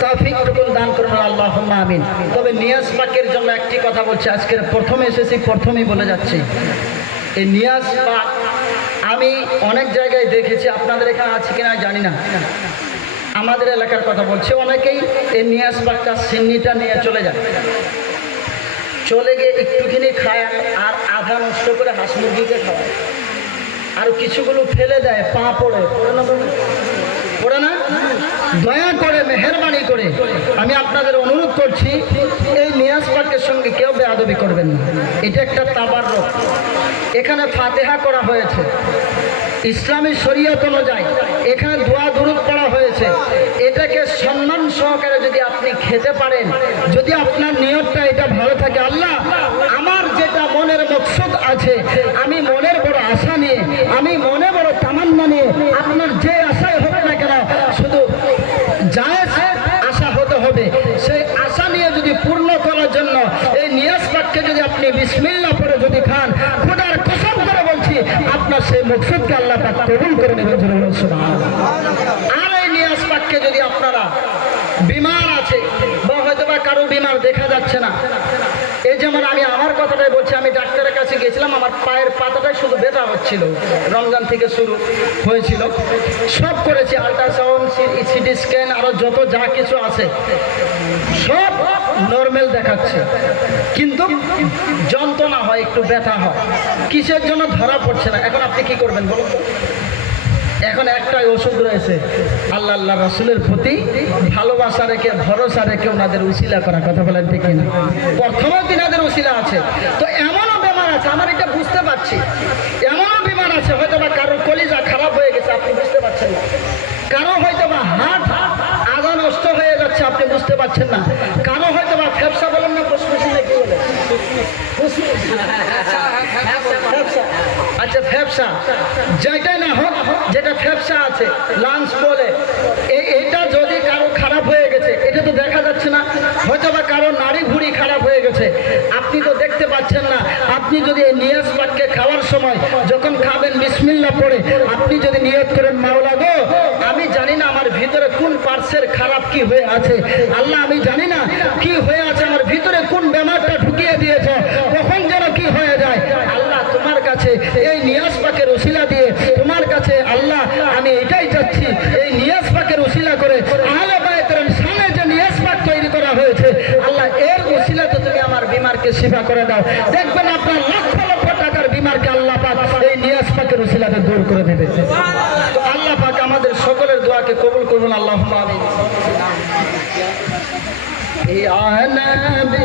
তৌফিক দান করুন, আল্লাহুম্মা আমিন। তবে নিয়াজ পাকের জন্য একটি কথা বলছি, আজকের প্রথমে এসেছি, প্রথমেই বলে যাচ্ছি, এই নিয়াজ পাক আমি অনেক জায়গায় দেখেছি, আপনাদের এখানে আছে কিনা জানি না। আমাদের এলাকার কথা বলছি, অনেকেই এই নিয়াজ পাকটা সিন্নিটা নিয়ে চলে যায়, চলে গিয়ে একটুখানি খায় আর আধা নষ্ট করে হাঁস মুরগিকে খাওয়ায়, আর কিছুগুলো ফেলে দেয়, পা পড়ে পড়ে না। দয়া করে মেহেরবানি করে আমি আপনাদের অনুরোধ করছি, এই নিয়াজ পাকের সঙ্গে কেউ বেয়াদবি করবেন না। এটা একটা তাবাররুক, এখানে ফাতিহা করা হয়েছে, ইসলামী শরীয়ত অনুযায়ী এখানে দোয়া দুরূদ পড়া হয়েছে। এটাকে সম্মান সহকারে যদি আপনি খেতে পারেন, যদি আপনার নিয়তটা এটা ভালো থাকে, আল্লাহ আমার যেটা মনের মকসুদ আছে, আমি মনের বড় আশা নিয়ে, আমি মনে বড় তামান্না নিয়ে, আপনার যে আশাই হোক না কেন, শুধু জায়েজ আশা হতে হবে, সেই আশা নিয়ে যদি পূর্ণ করার জন্য এই নিয়াজ পাককে যদি আপনি বিসমিল্লাহ পড়ে যদি খান, খোদার কসম করে বলছি আপনার সেই মকসুদকে আল্লাহ পাক কবুল করে নেবেন। আর এই নিয়াজ পাককে যদি আপনারা বিমার আছে বা হয়তো বা কারো বিমার দেখা যাচ্ছে না, এই যেমন আমি আমার কথাটাই বলছি, আমি ডাক্তারের কাছে গেছিলাম, আমার পায়ের পাতাটাই শুধু ব্যথা হচ্ছিল, রমজান থেকে শুরু হয়েছিল, সব করেছি, আল্ট্রাসাউন্ড, সিটি স্ক্যান, আরো যত যা কিছু আছে সব নর্মাল দেখাচ্ছে, কিন্তু যন্ত্রণা হয়, একটু ব্যথা হয়, কিসের জন্য ধরা পড়ছে না। এখন আপনি কি করবেন বলুন? এখন একটাই ওষুধ রয়েছে, আল্লাহ রাসূলের প্রতি ভালোবাসা রেখে, ভরসা রেখে ওনাদের উসিলা করা। কথা বলেন ঠিক কিনা? প্রথমে তিনাদের উসিলা আছে। তো এমনও বেমার আছে, আমার এটা বুঝতে পারছি, এমনও বেমার আছে হয়তো বা কারো কলিজা খারাপ হয়ে গেছে, আপনি বুঝতে পারছেন না, কারো হয়তো বা হাত আধা নষ্ট হয়ে যাচ্ছে, আপনি বুঝতে পারছেন না, কারো হয়তো বা ফ্যাপসা, বলেন না ফুসফুসি নাকি বলে, আচ্ছা ফ্যাপসা, যেটাই না হোক, যেটা ফ্যাপসা আছে, লাংস বলে, এটা যদি কারো খারাপ হয়ে গেছে, এটা তো দেখা যাচ্ছে না, হয়তো বা কারো নাড়ি পারছেন না, আপনি যদি এই নিয়াজ পাককে খাওয়ার সময় যখন খাবেন বিসমিল্লাহ পড়ে আপনি যদি নিয়ত করেন, মাওলা গো আমি জানি না আমার ভিতরে কোন পার্সের খারাপ কি হয়ে আছে, আল্লাহ আমি জানি না কি হয়ে আছে, আমার ভিতরে কোন বেমারটা ঢুকিয়ে দিয়েছে, কখন যেন কি হয়ে যায়, আল্লাহ তোমার কাছে এই নিয়াজ পাকের উসিলা দিয়ে তোমার কাছে আল্লাহ আমি এটাই চাচ্ছি, এই নিয়াজ পাকের উসিলা করে আহলে বায়তের সামনে যে নিয়াজ পাক তৈরি করা হয়েছে আল্লাহ এর উসিলাতে তুমি আমার বিমারকে শিফা করে দাও। দেখবেন আপনার লক্ষ লক্ষ টাকার বিমারকে আল্লাহ পাক এই নিয়াজ পাকের উসিলাতে দূর করে দেবে। তো আল্লাহ পাক আমাদের সকলের দোয়াকে কবুল করুন, আল্লাহুম্মা আমিন। ইয়া নবী